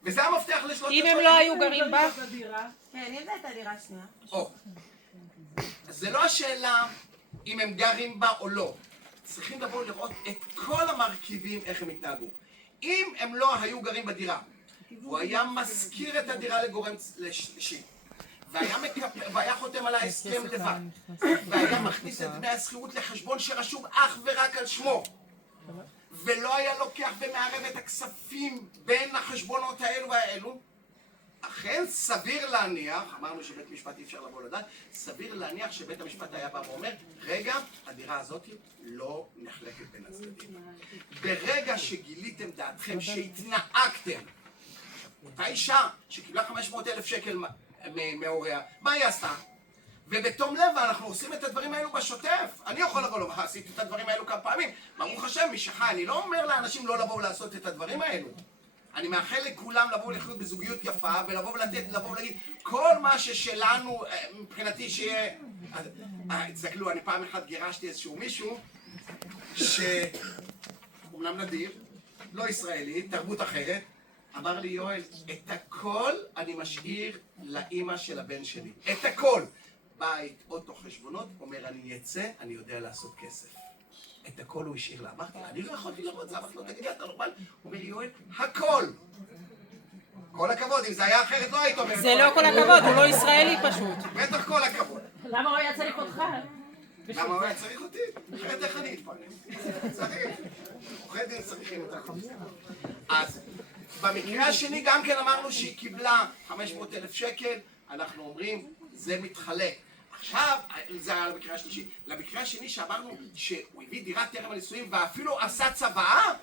וזה המפתח לשלושת אם הם לא היו גרים בה? כן, אם זה הייתה דירה שנייה. אז זה לא השאלה אם הם גרים בה או לא. צריכים לבוא לראות את כל המרכיבים איך הם התנהגו. אם הם לא היו גרים בדירה, הוא היה מזכיר את הדירה לגורם שלישי, והיה חותם על ההסכם לבד, והיה מכניס את דמי השכירות לחשבון שרשום אך ורק על שמו, ולא היה לוקח ומערב את הכספים בין החשבונות האלו והאלו, אכן סביר להניח, אמרנו שבית משפט אי אפשר לבוא לדעת, סביר להניח שבית המשפט היה בא ואומר, רגע, הדירה הזאת לא נחלקת בין הצדדים. ברגע שגיליתם דעתכם שהתנהגתם, אותה אישה שקיבלה 500,000 שקל מהוריה, מה היא עשתה? ובתום לב אנחנו עושים את הדברים האלו בשוטף. אני יכול לבוא לומר, עשיתי את הדברים האלו כמה פעמים, ברוך השם, משחה, אני לא אומר לאנשים לא לבוא ולעשות את הדברים האלו. אני מאחל לכולם לבוא לחיות בזוגיות יפה, ולבוא ולהגיד, כל מה ששלנו, מבחינתי שיהיה... תסתכלו, אני פעם אחת גירשתי איזשהו מישהו, שאומנם נדיר, לא ישראלי, תרבות אחרת, אמר לי יואל, את הכל אני משאיר לאמא של הבן שלי. את הכל. בית, אוטו, חשבונות, אומר, אני אצא, אני יודע לעשות כסף. את הכל הוא השאיר לה. אמרתי, אני לא יכולתי לראות, זה אמרת לו, תגיד, אתה נורמל? הוא אומר לי, יואל, הכל. כל הכבוד, אם זה היה אחרת לא היית אומר. זה לא כל הכבוד, הוא לא ישראלי פשוט. בטח כל הכבוד. למה הוא היה צריך אותך? למה הוא היה צריך אותי? אחרת איך אני אתפרנס? צריך. עורכי דין צריכים אותך. אז, במקרה השני גם כן אמרנו שהיא קיבלה 500,000 שקל, אנחנו אומרים, זה מתחלק. עכשיו, זה היה למקרה השלישי. למקרה השני שאמרנו שהוא הביא דירה טרם הנישואים ואפילו עשה צוואה,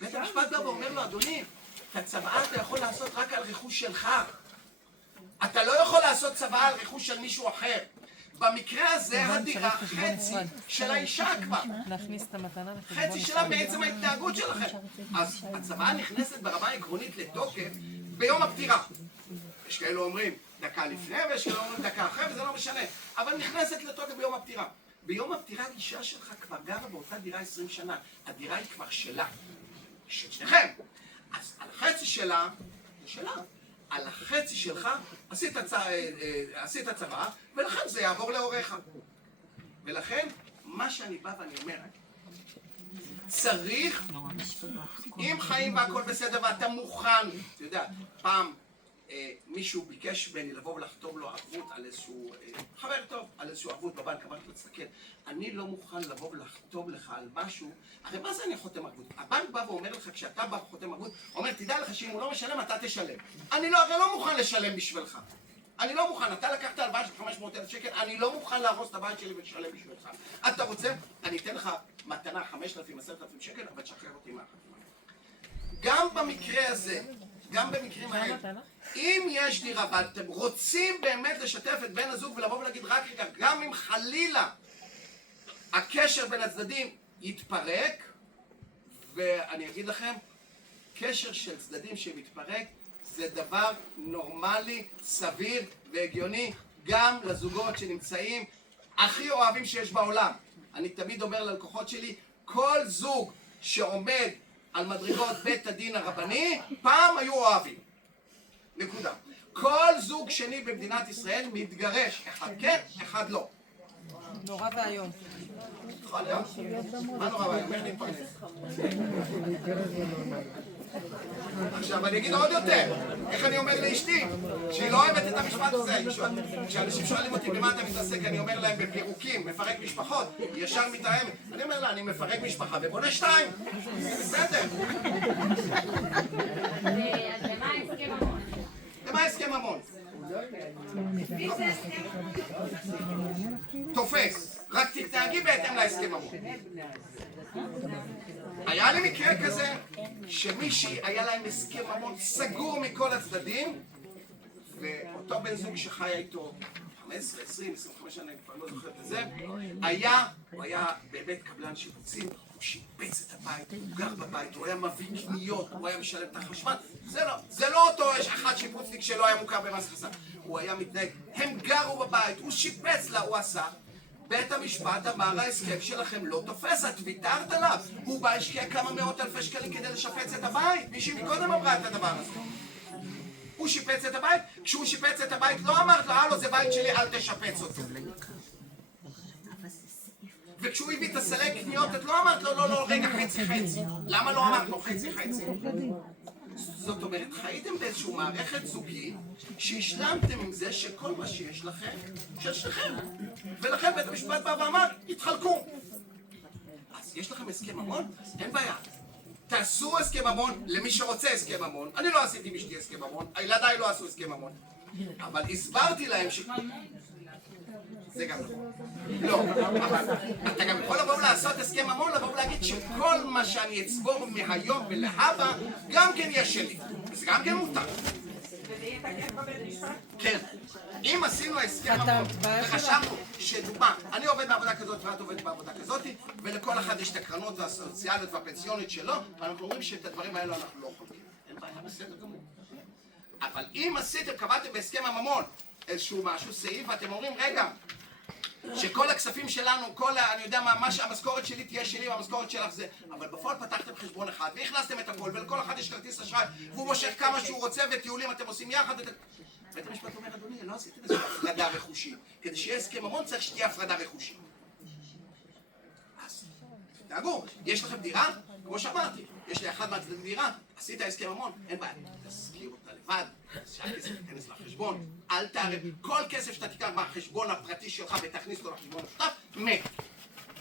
בית המשפט בא ואומר לו, אדוני, את הצוואה אתה יכול לעשות רק על רכוש שלך. אתה לא יכול לעשות צוואה על רכוש של מישהו אחר. במקרה הזה הדירה חצי של האישה כבר. להכניס את המתנה לחשבון חצי שלה בעצם ההתנהגות שלכם. אז הצוואה נכנסת ברמה העקרונית לתוקף ביום הפטירה. יש כאלו אומרים דקה לפני ויש כאלו אומרים דקה אחרי וזה לא משנה. אבל נכנסת לתוקף ביום הפטירה. ביום הפטירה האישה שלך כבר גרה באותה דירה 20 שנה. הדירה היא כבר שלה. של שניכם. אז על החצי שלה, זה שלה. על החצי שלך עשית צוואה, ולכן זה יעבור להוריך. ולכן, מה שאני בא ואני אומר, צריך, אם חיים והכל בסדר ואתה מוכן, אתה יודע, פעם מישהו ביקש ממני לבוא ולחתום לו ערבות על איזשהו, חבר טוב, על איזשהו ערבות בבנק, אמרתי לו, תסתכל, אני לא מוכן לבוא ולחתום לך על משהו, הרי מה זה אני חותם ערבות? הבנק בא ואומר לך, כשאתה בא וחותם ערבות, אומר, תדע לך שאם הוא לא משלם, אתה תשלם. אני הרי לא מוכן לשלם בשבילך. אני לא מוכן, אתה לקחת הלוואה של 500,000 שקל, אני לא מוכן להרוס את הבית שלי ולשלם בשבילך. אתה רוצה? אני אתן לך מתנה 5,000, 10,000 שקל, אבל תשחרר אותי מהחתימה. גם במקרה הזה, גם במקרים האלה, אם יש דירה ואתם רוצים באמת לשתף את בן הזוג ולבוא ולהגיד רק רגע, גם אם חלילה הקשר בין הצדדים יתפרק, ואני אגיד לכם, קשר של צדדים שמתפרק זה דבר נורמלי, סביר והגיוני גם לזוגות שנמצאים הכי אוהבים שיש בעולם. אני תמיד אומר ללקוחות שלי, כל זוג שעומד על מדרגות בית הדין הרבני, פעם היו אוהבים. נקודה. כל זוג שני במדינת ישראל מתגרש, אחד כן, אחד לא. נורא והיום. יכול להיות. מה נורא והיום? איך נתפרנס? עכשיו אני אגיד עוד יותר, איך אני אומר לאשתי, שהיא לא אוהבת את המשפט הזה, כשאנשים שואלים אותי במה אתה מתעסק, אני אומר להם בפירוקים, מפרק משפחות, ישר מתאמת, אני אומר לה, אני מפרק משפחה ובונה 2, בסדר. אז למה הסכם המון? למה הסכם ממון? תופס, רק תתנהגי בהתאם להסכם ממון. היה לי מקרה כזה שמישהי היה להם הסכם ממון סגור מכל הצדדים, ואותו בן זוג שחיה איתו 15, 20, 25 שנה, כבר לא זוכרת את זה, הוא היה באמת קבלן שיפוצים, הוא שיפץ את הבית, הוא גר בבית, הוא היה מביא קניות, הוא היה משלם את החשמל, זה לא אותו אחד שיפוצניק שלא היה מוכר במס הכנסה, הוא היה מתנהג, הם גרו בבית, הוא שיפץ לה, הוא עשה, בית המשפט אמר, ההסכם שלכם לא תופס, את ויתרת עליו, הוא בא השקיע כמה מאות אלפי שקלים כדי לשפץ את הבית, מישהי מקודם אמרה את הדבר הזה. הוא שיפץ את הבית, כשהוא שיפץ את הבית לא אמרת לו, הלו זה בית שלי, אל תשפץ אותו. וכשהוא הביא את הסלי קניות, את לא אמרת לו, לא, רגע, חצי. למה לא אמרת לו חצי? זאת אומרת, חייתם באיזשהו מערכת זוגית שהשלמתם עם זה שכל מה שיש לכם, של שלכם. ולכן בית המשפט בא ואמר, התחלקו. אז יש לכם הסכם ממון? אין בעיה. תעשו הסכם ממון למי שרוצה הסכם ממון. אני לא עשיתי עם אשתי הסכם ממון, הילדיי לא עשו הסכם ממון. אבל הסברתי להם זה גם נכון. לא, אבל אתה גם יכול לבוא לעשות הסכם ממון, לבוא ולהגיד שכל מה שאני אצבור מהיום ולהבא גם כן יהיה שלי. זה גם כן מותר. כן. אם עשינו הסכם ממון וחשבנו שדוגמה, אני עובד בעבודה כזאת ואת עובדת בעבודה כזאת, ולכל אחד יש את הקרנות הסוציאליות והפנסיונית שלו, ואנחנו אומרים שאת הדברים האלו אנחנו לא חולקים. אין בעיה, בסדר גמור. אבל אם עשיתם, קבעתם בהסכם הממון איזשהו משהו, סעיף, ואתם אומרים, רגע, שכל הכספים שלנו, אני יודע מה שהמשכורת שלי תהיה שלי והמשכורת שלך זה, אבל בפועל פתחתם חשבון אחד והכנסתם את הכל ולכל אחד יש כרטיס אשראי והוא מושך כמה שהוא רוצה וטיולים אתם עושים יחד. בית המשפט אומר, אדוני, לא עשיתם איזושהי הפרדה רכושית. כדי שיהיה הסכם ממון צריך שתהיה הפרדה רכושית. אז תתנהגו, יש לכם דירה, כמו שאמרתי, יש לי אחד מהצדדים דירה, עשית הסכם ממון, אין בעיה, תזכיר אותה לבד, שהכסף ייכנס לחשבון, אל תערב, כל כסף שאתה תיקח מהחשבון הפרטי שלך ותכניס אותו לחשבון המשותף, מת.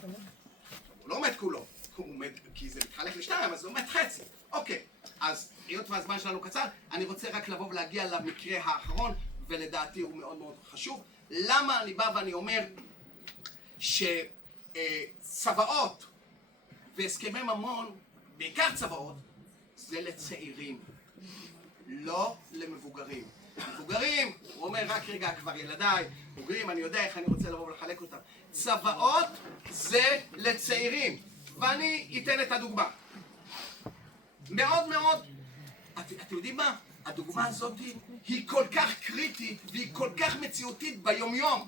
הוא לא מת כולו, הוא מת כי זה מתחלק לשתיים, אז הוא מת חצי. אוקיי, אז היות והזמן שלנו קצר, אני רוצה רק לבוא ולהגיע למקרה האחרון, ולדעתי הוא מאוד מאוד חשוב. למה אני בא ואני אומר שצוואות והסכמי ממון, בעיקר צוואות, זה לצעירים, לא למבוגרים. מבוגרים, הוא אומר רק רגע כבר ילדיי, מבוגרים, אני יודע איך אני רוצה לבוא ולחלק אותם. צוואות זה לצעירים, ואני אתן את הדוגמה. מאוד מאוד, אתם יודעים מה? הדוגמה הזאת היא כל כך קריטית והיא כל כך מציאותית ביומיום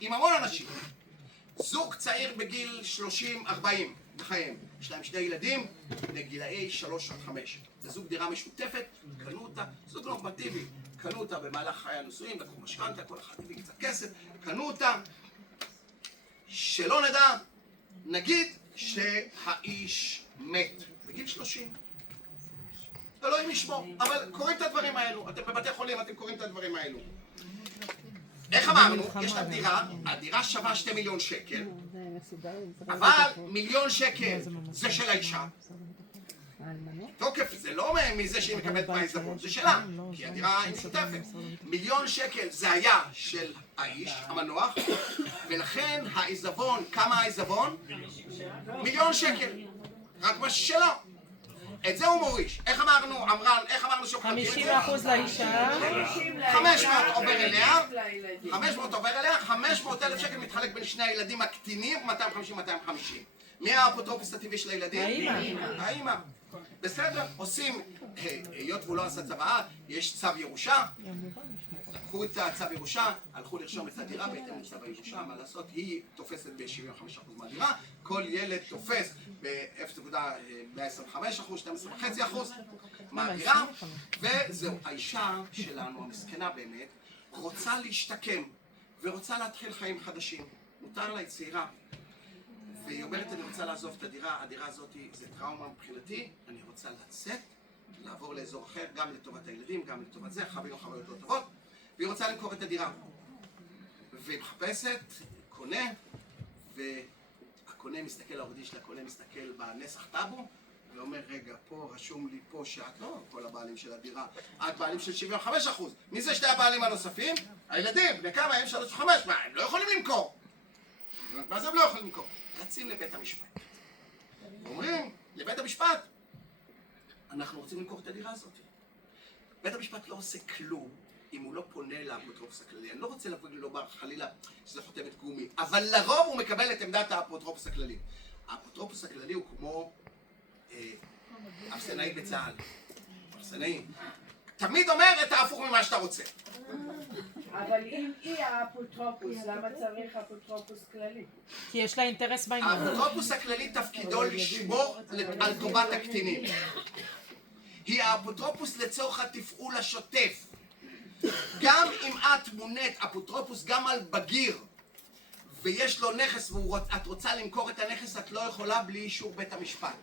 עם המון אנשים. זוג צעיר בגיל 30-40 בחיים, יש להם 2 ילדים בגילאי 3-5. זה זוג דירה משותפת, קנו אותה, זוג נורמטיבי, קנו אותה במהלך חיי הנישואים, לקחו משכנתה, כל אחד הביא קצת כסף, קנו אותה. שלא נדע, נגיד שהאיש מת בגיל 30. אלוהים ישמור, אבל קוראים את הדברים האלו, אתם בבתי חולים, אתם קוראים את הדברים האלו. איך אמרנו? יש לה דירה, הדירה שווה 2 מיליון שקל, אבל 1 מיליון שקל זה של האישה. תוקף זה לא מזה שהיא מקבלת מהעיזבון, זה שלה, כי הדירה היא משותפת. 1 מיליון שקל זה היה של האיש, המנוח, ולכן העיזבון, כמה העיזבון? 1 מיליון שקל, רק מה שלו. את זה הוא מוריש. איך אמרנו, עמרן, איך אמרנו שהוא חלקי את זה? 50% לאישה. 500 עובר אליה, 500 עובר אליה, 500,000 שקל מתחלק בין שני הילדים הקטינים, 250-250. מי האפוטרופוס הטבעי של הילדים? האמא. בסדר, עושים, היות והוא לא עשה צוואה, יש צו ירושה. לקחו את הצו ירושה, הלכו לרשום את הדירה בהתאם לצו הירושה, מה לעשות? היא תופסת ב-75% מהדירה, כל ילד תופס ב-0.125%, 12.5% מהדירה, וזהו, האישה שלנו, המסכנה באמת, רוצה להשתקם ורוצה להתחיל חיים חדשים. מותר לה, היא צעירה. והיא אומרת, אני רוצה לעזוב את הדירה, הדירה הזאת זה טראומה מבחינתי, אני רוצה לצאת, לעבור לאזור אחר, גם לטובת הילדים, גם לטובת זה, חווינו חוויות לא טובות, והיא רוצה למכור את הדירה. והיא מחפשת, קונה, והקונה מסתכל, העורך דין של הקונה מסתכל בנסח טאבו, ואומר, רגע, פה רשום לי פה שאת לא כל הבעלים של הדירה, את בעלים של 75%. מי זה שתי הבעלים הנוספים? הילדים, בני כמה הם 3-5, מה, הם לא יכולים למכור. מה זה הם לא יכולים למכור? רצים לבית המשפט. אומרים, לבית המשפט, אנחנו רוצים למכור את הדירה הזאת. בית המשפט לא עושה כלום אם הוא לא פונה לאפוטרופוס הכללי. אני לא רוצה לומר חלילה שזה חותמת גומי, אבל לרוב הוא מקבל את עמדת האפוטרופוס הכללי. האפוטרופוס הכללי הוא כמו אפסנאי בצה"ל. אפסנאי. תמיד אומר את ההפוך ממה שאתה רוצה. אבל אם היא האפוטרופוס, למה צריך אפוטרופוס כללי? כי יש לה אינטרס בעניין. האפוטרופוס הכללי תפקידו לשמור על טובת הקטינים. היא האפוטרופוס לצורך התפעול השוטף. גם אם את מונית אפוטרופוס גם על בגיר ויש לו נכס ואת רוצה למכור את הנכס, את לא יכולה בלי אישור בית המשפט.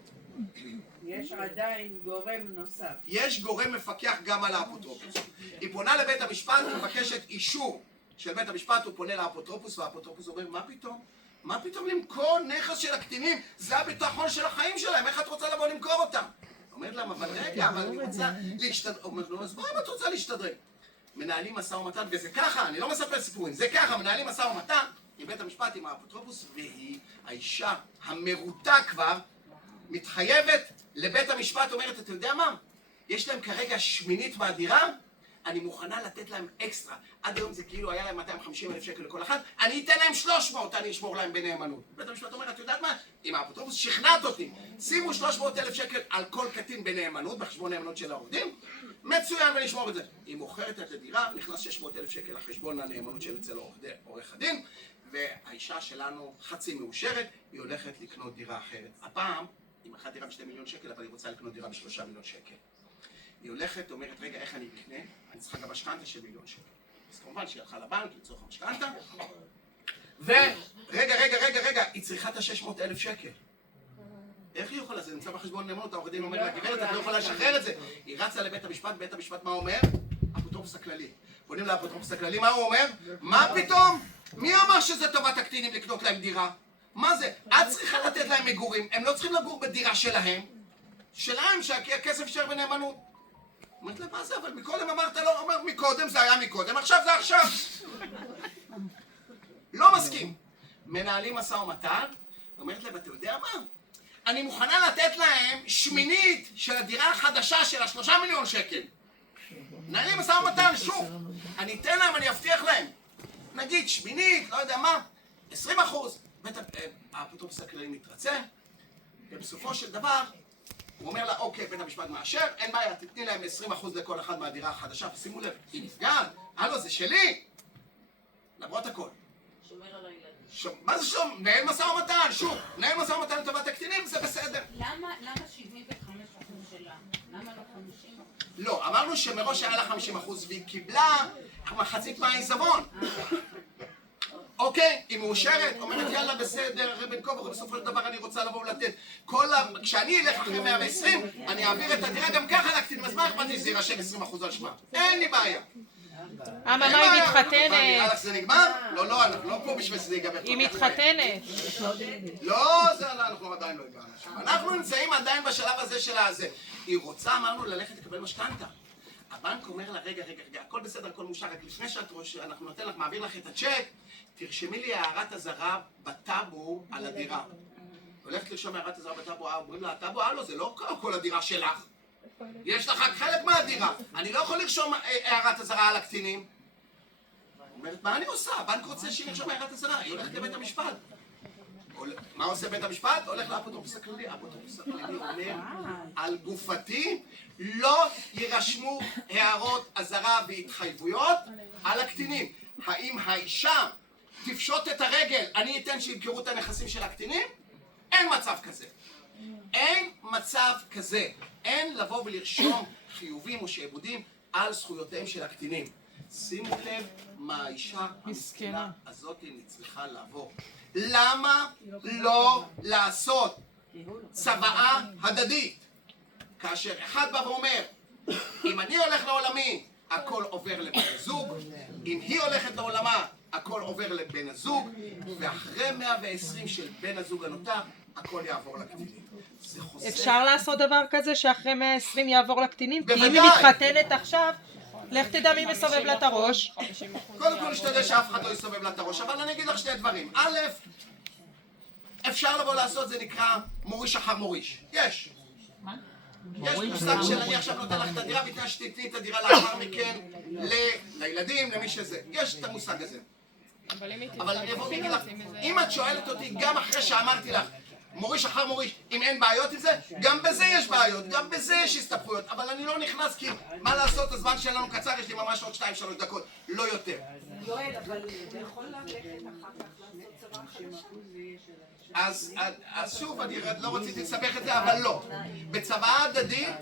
יש עדיין גורם נוסף. יש גורם מפקח גם על האפוטרופוס. היא פונה לבית המשפט, היא מבקשת אישור של בית המשפט, הוא פונה לאפוטרופוס והאפוטרופוס אומר, מה פתאום? מה פתאום למכור נכס של הקטינים? זה הביטחון של החיים שלהם, איך את רוצה לבוא למכור אותם? אומרת להם, אבל רגע, אבל אני רוצה להשתדרג. אומרת לו, אז מה אם את רוצה להשתדרג? מנהלים משא ומתן, וזה ככה, אני לא מספר סיפורים, זה ככה, מנהלים משא ומתן עם בית המשפט, עם האפוטרופוס, והיא, האישה המרוטה כבר, מתחייבת לבית המשפט, אומרת, אתה יודע מה? יש להם כרגע 1/8 מהדירה, אני מוכנה לתת להם אקסטרה. עד היום זה כאילו היה להם 250,000 שקל לכל אחד, אני אתן להם 300, אני אשמור להם בנאמנות. בית המשפט אומר, את יודעת מה? אם האפוטרופוס שכנעת אותי, שימו 300,000 שקל על כל קטין בנאמנות, בחשבון נאמנות של העובדים, מצוין ונשמור את זה. היא מוכרת את הדירה, נכנס 600,000 שקל לחשבון הנאמנות של אצל עורך הדין, והאישה שלנו חצי מאושרת, היא הולכת לקנות דירה אחרת. הפעם, היא מכרה דירה ב2 מיליון שקל, אבל היא רוצה לקנות דירה ב3 מיליון שקל. היא הולכת, אומרת, רגע, איך אני אקנה? אני צריכה גם משכנתה של 1 מיליון שקל. אז כמובן שהיא הלכה לבנק לצורך המשכנתה, רגע, היא צריכה את 600,000 שקל. איך היא יכולה? זה נמצא בחשבון נאמנות, העורך דין אומר לה, גברת, את לא יכולה לשחרר את זה. היא רצה לבית המשפט, בית המשפט מה אומר? האפוטרופוס הכללי. פונים לאפוטרופוס הכללי, מה הוא אומר? מה פתאום? מי אמר שזה טובת הקטינים לקנות להם דירה? מה זה? את צריכה לתת להם מגורים, הם לא צריכים לגור בדירה שלהם, שהכסף יישאר בנאמנות. אומרת לה, מה זה? אבל מקודם אמרת לא, אומר מקודם זה היה מקודם, עכשיו זה עכשיו. לא מסכים. מנהלים משא ומתן, אומרת להם, אתה יודע מה? אני מוכנה לתת להם שמינית של הדירה החדשה של 3 מיליון שקל. מנהלים משא ומתן, שוב, אני אתן להם, אני אבטיח להם. נגיד שמינית, לא יודע מה, 20%. האפוטרופוס הכללי מתרצה, ובסופו של דבר, הוא אומר לה, אוקיי, בית המשפט מאשר, אין בעיה, תתני להם 20% לכל אחד מהדירה החדשה, ושימו לב, היא נפגעת, הלו, זה שלי! למרות הכל. שומר על הילדים. מה זה שום? מנהל משא ומתן, שוב, מנהל משא ומתן לטובת הקטינים, זה בסדר. למה 75% שלה? למה לא 50%? לא, אמרנו שמראש היה לה 50% והיא קיבלה מחצית מהעיזבון. אוקיי, היא מאושרת, אומרת יאללה בסדר, בן כה וכה, בסופו של דבר אני רוצה לבוא ולתת. כשאני אלך אחרי 120, אני אעביר את הדירה גם ככה לקטינים, אז מה אכפת לי שזה יירשם 20% על שמה? אין לי בעיה. אממה היא מתחתנת. נראה לך זה נגמר? לא, אנחנו לא פה בשביל שזה ייגמר. היא מתחתנת. לא, זה אנחנו עדיין לא הגענו. אנחנו נמצאים עדיין בשלב הזה של הזה. היא רוצה, אמרנו, ללכת לקבל משכנתה. הבנק אומר לה, רגע, הכל בסדר, הכל מאושר, רק לפני שאנחנו נותן לך, מעביר לך את הצ'ק, תרשמי לי הערת אזהרה בטאבו על הדירה. הולכת לרשום הערת אזהרה בטאבו, אומרים לה, הטאבו, הלו, זה לא כל הדירה שלך. יש לך רק חלק מהדירה. אני לא יכול לרשום הערת אזהרה על הקטינים. אומרת, מה אני עושה? הבנק רוצה שהיא לרשום הערת אזהרה, היא הולכת לבית המשפט. מה עושה בית המשפט? הולך לאפוטרופוס הכללי. האפוטרופוס הכללי אומר, על גופתי לא יירשמו הערות אזהרה והתחייבויות על הקטינים. האם האישה תפשוט את הרגל, אני אתן שימכרו את הנכסים של הקטינים? אין מצב כזה. אין מצב כזה. אין לבוא ולרשום חיובים או שעבודים על זכויותיהם של הקטינים. שימו לב מה האישה המסכנה הזאת צריכה לעבור. למה לא לעשות צוואה הדדית? כאשר אחד בא ואומר, אם אני הולך לעולמי, הכל עובר לבן הזוג, אם היא הולכת לעולמה, הכל עובר לבן הזוג, ואחרי 120 של בן הזוג הנותר, הכל יעבור לקטינים. אפשר לעשות דבר כזה שאחרי 120 יעבור לקטינים? כי אם בוודאי. היא מתחתנת עכשיו, לך תדע מי מסובב לה את הראש. קודם כל נשתדל שאף אחד לא יסובב לה את הראש, אבל אני אגיד לך שני דברים. א', אפשר לבוא לעשות, זה נקרא מוריש אחר מוריש. יש. יש מושג של אני עכשיו נותן לך את הדירה, בתנאי שתתני את הדירה לאחר מכן לילדים, למי שזה. יש את המושג הזה. אבל אני אבוא ואגיד לך, אם את שואלת אותי גם אחרי שאמרתי לך, מוריש אחר מוריש, אם אין בעיות עם זה, גם בזה יש בעיות, גם בזה יש הסתבכויות, אבל אני לא נכנס כי מה לעשות, הזמן שלנו קצר, יש לי ממש עוד 2-3 דקות, לא יותר. יואל, אבל אתה יכול ללכת אחר כך לעשות צבא חדשה? אז שוב, אני לא רציתי לסבך את זה, אבל לא. בצוואה הדדית,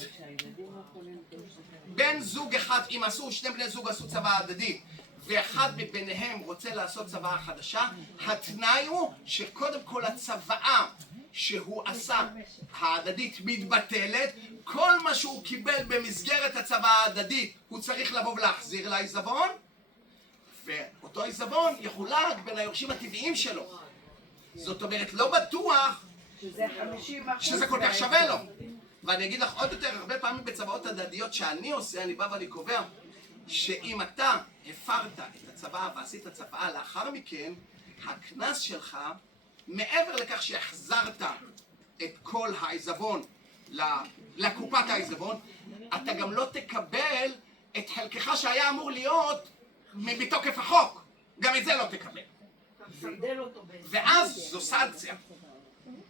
בן זוג אחד, אם שני בני זוג עשו צוואה הדדית, ואחד מביניהם רוצה לעשות צוואה חדשה, התנאי הוא שקודם כל הצוואה שהוא עשה, ההדדית מתבטלת, כל מה שהוא קיבל במסגרת הצוואה ההדדית, הוא צריך לבוא ולהחזיר לעיזבון, ואותו עיזבון יחולק בין היורשים הטבעיים שלו. זאת אומרת, לא בטוח שזה כל כך שווה לו. ואני אגיד לך עוד יותר, הרבה פעמים בצוואות הדדיות שאני עושה, אני בא ואני קובע, שאם אתה הפרת את הצוואה ועשית צוואה לאחר מכן, הקנס שלך, מעבר לכך שהחזרת את כל העיזבון לקופת העיזבון, אתה גם לא תקבל את חלקך שהיה אמור להיות מתוקף החוק. גם את זה לא תקבל. ואז זו סנקציה.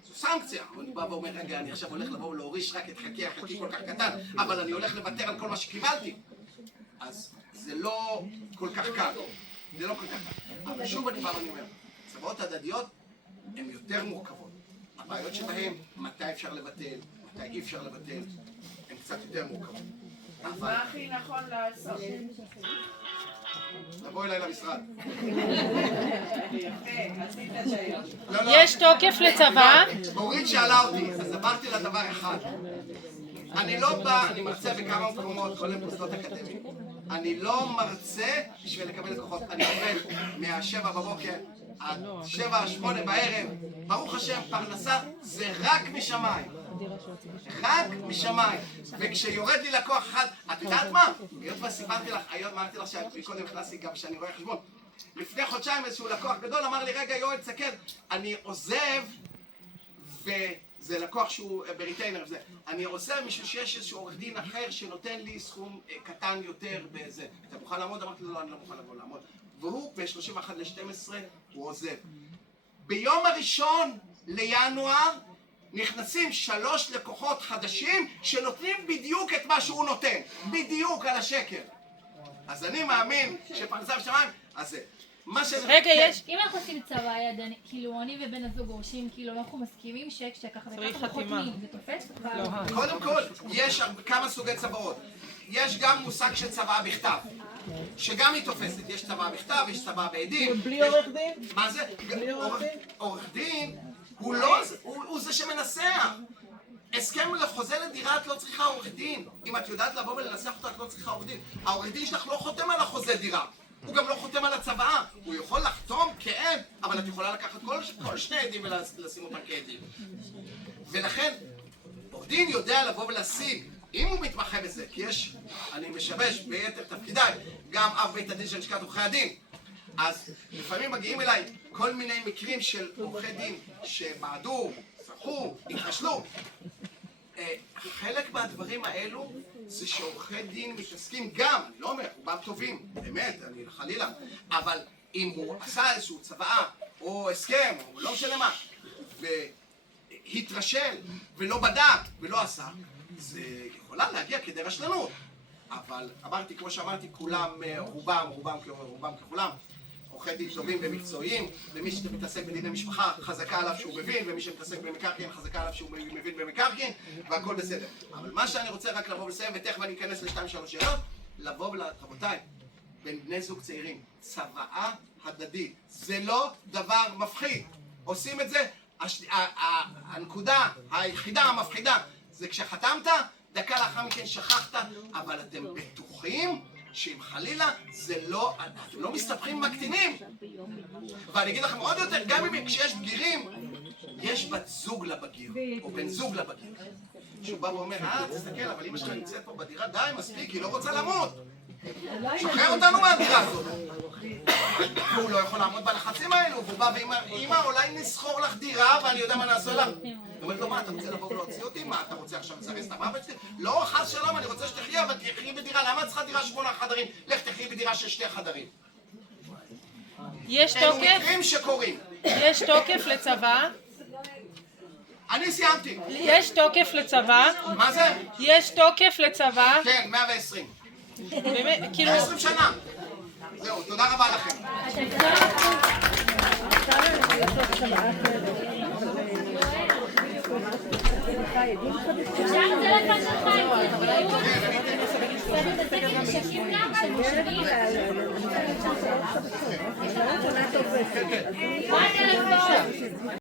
זו סנקציה. אני בא ואומר, רגע, אני עכשיו הולך לבוא ולהוריש רק את חלקי החלקי כל כך קטן, אבל אני הולך לוותר על כל מה שקיבלתי. אז זה לא כל כך קל. זה לא כל כך קל. אבל שוב אני בא ואני אומר, צוואות הדדיות הן יותר מורכבות. הבעיות שבהן, מתי אפשר לבטל, מתי אי אפשר לבטל, הן קצת יותר מורכבות. מה הכי נכון לעשות? תבוא אליי למשרד. יפה, עשית את היום. יש תוקף לצבא? אורית שאלה אותי, אז אמרתי לה דבר אחד. אני לא בא, אני מרצה בכמה מקומות, כולל מוסדות אקדמיים. אני לא מרצה בשביל לקבל לקוחות. אני עובד מה-7 בבוקר עד 7-8 בערב. ברוך השם, פרנסה זה רק משמיים. רק משמיים. וכשיורד לי לקוח אחד, את יודעת מה? היות וסיפרתי לך, היום אמרתי לך שקודם נכנסתי גם שאני רואה חשבון. לפני חודשיים איזשהו לקוח גדול אמר לי, רגע יואל, תסתכל, אני עוזב, וזה לקוח שהוא בריטיינר וזה, אני עוזב משהו שיש איזשהו עורך דין אחר שנותן לי סכום קטן יותר בזה. אתה מוכן לעמוד? אמרתי לו, לא, אני לא מוכן לבוא לעמוד. והוא ב-31/12 הוא עוזב. ביום הראשון לינואר נכנסים 3 לקוחות חדשים שנותנים בדיוק את מה שהוא נותן, בדיוק על השקר. אז אני מאמין שפרנסה בשמיים, אז זה. רגע, יש... אם אנחנו עושים צבא ידני, כאילו אני ובן הזוג ראשים, כאילו אנחנו מסכימים שככה וככה חותמים, זה תופס? קודם כל, יש כמה סוגי צוואות. יש גם מושג של צוואה בכתב, שגם היא תופסת. יש צוואה בכתב, יש צוואה בעדים. בלי עורך דין? מה זה? עורך דין הוא זה שמנסח. הסכם לחוזה לדירה את לא צריכה עורך דין. אם את יודעת לבוא ולנסח אותה את לא צריכה עורך דין. העורך דין שלך לא חותם על החוזה דירה. הוא גם לא חותם על הצוואה. הוא יכול לחתום כעד, אבל את יכולה לקחת כל שני עדים ולשים אותם כעדים. ולכן, עורך דין יודע לבוא ולהשיג, אם הוא מתמחה בזה, כי יש, אני משבש ביתר תפקידיי, גם אב בית הדין של לשכת עורכי הדין. אז לפעמים מגיעים אליי כל מיני מקרים של עורכי דין שבעדו, סרחו, התרשלו. חלק מהדברים האלו זה שעורכי דין מתעסקים גם, אני לא אומר, רובם טובים, באמת, אני חלילה, אבל אם הוא עשה איזשהו צוואה או הסכם, או לא משנה מה, והתרשל ולא בדק ולא עשה, זה יכולה להגיע כדי רשלנות. אבל אמרתי, כמו שאמרתי, כולם, רובם ככולם, עורכי דין טובים ומקצועיים, ומי שמתעסק בדיני משפחה חזקה עליו שהוא מבין, ומי שמתעסק במקרקעין חזקה עליו שהוא מבין במקרקעין, והכל בסדר. אבל מה שאני רוצה רק לבוא ולסיים, ותכף אני אכנס ל2-3 שאלות, לבוא רבותיי, בין בני זוג צעירים, צוואה הדדית, זה לא דבר מפחיד. עושים את זה, הנקודה היחידה המפחידה, זה כשחתמת, דקה לאחר מכן שכחת, אבל אתם בטוחים שאם חלילה זה לא, אתם לא מסתבכים עם הקטינים. ואני אגיד לכם עוד יותר, גם אם כשיש בגירים, יש בת זוג לבגיר, או בן זוג לבגיר. שהוא בא ואומר, תסתכל, אבל אמא שלך נמצאת פה בדירה, די, מספיק, היא לא רוצה למות. שחרר אותנו מהדירה הזאת. הוא לא יכול לעמוד בלחצים האלו, והוא בא ואומר, אמא, אולי נסחור לך דירה ואני יודע מה נעשה לך. היא אומרת לו, מה, אתה רוצה לבוא ולהוציא אותי? מה, אתה רוצה עכשיו לזרז את המוות שלי? לא, חס שלום, אני רוצה שתחי, אבל תחי בדירה. למה את צריכה דירה 8 חדרים? לך תחי בדירה של 2 חדרים. יש אלו תוקף? מקרים שקורים. יש תוקף לצבא? אני סיימתי. יש תוקף לצבא? מה זה? יש תוקף לצבא? כן, 120. באמת, כאילו... 120 שנה. זהו, תודה רבה לכם. אפשר את הטלפון שלך, משקים גם על מושבים? מה הטלפון?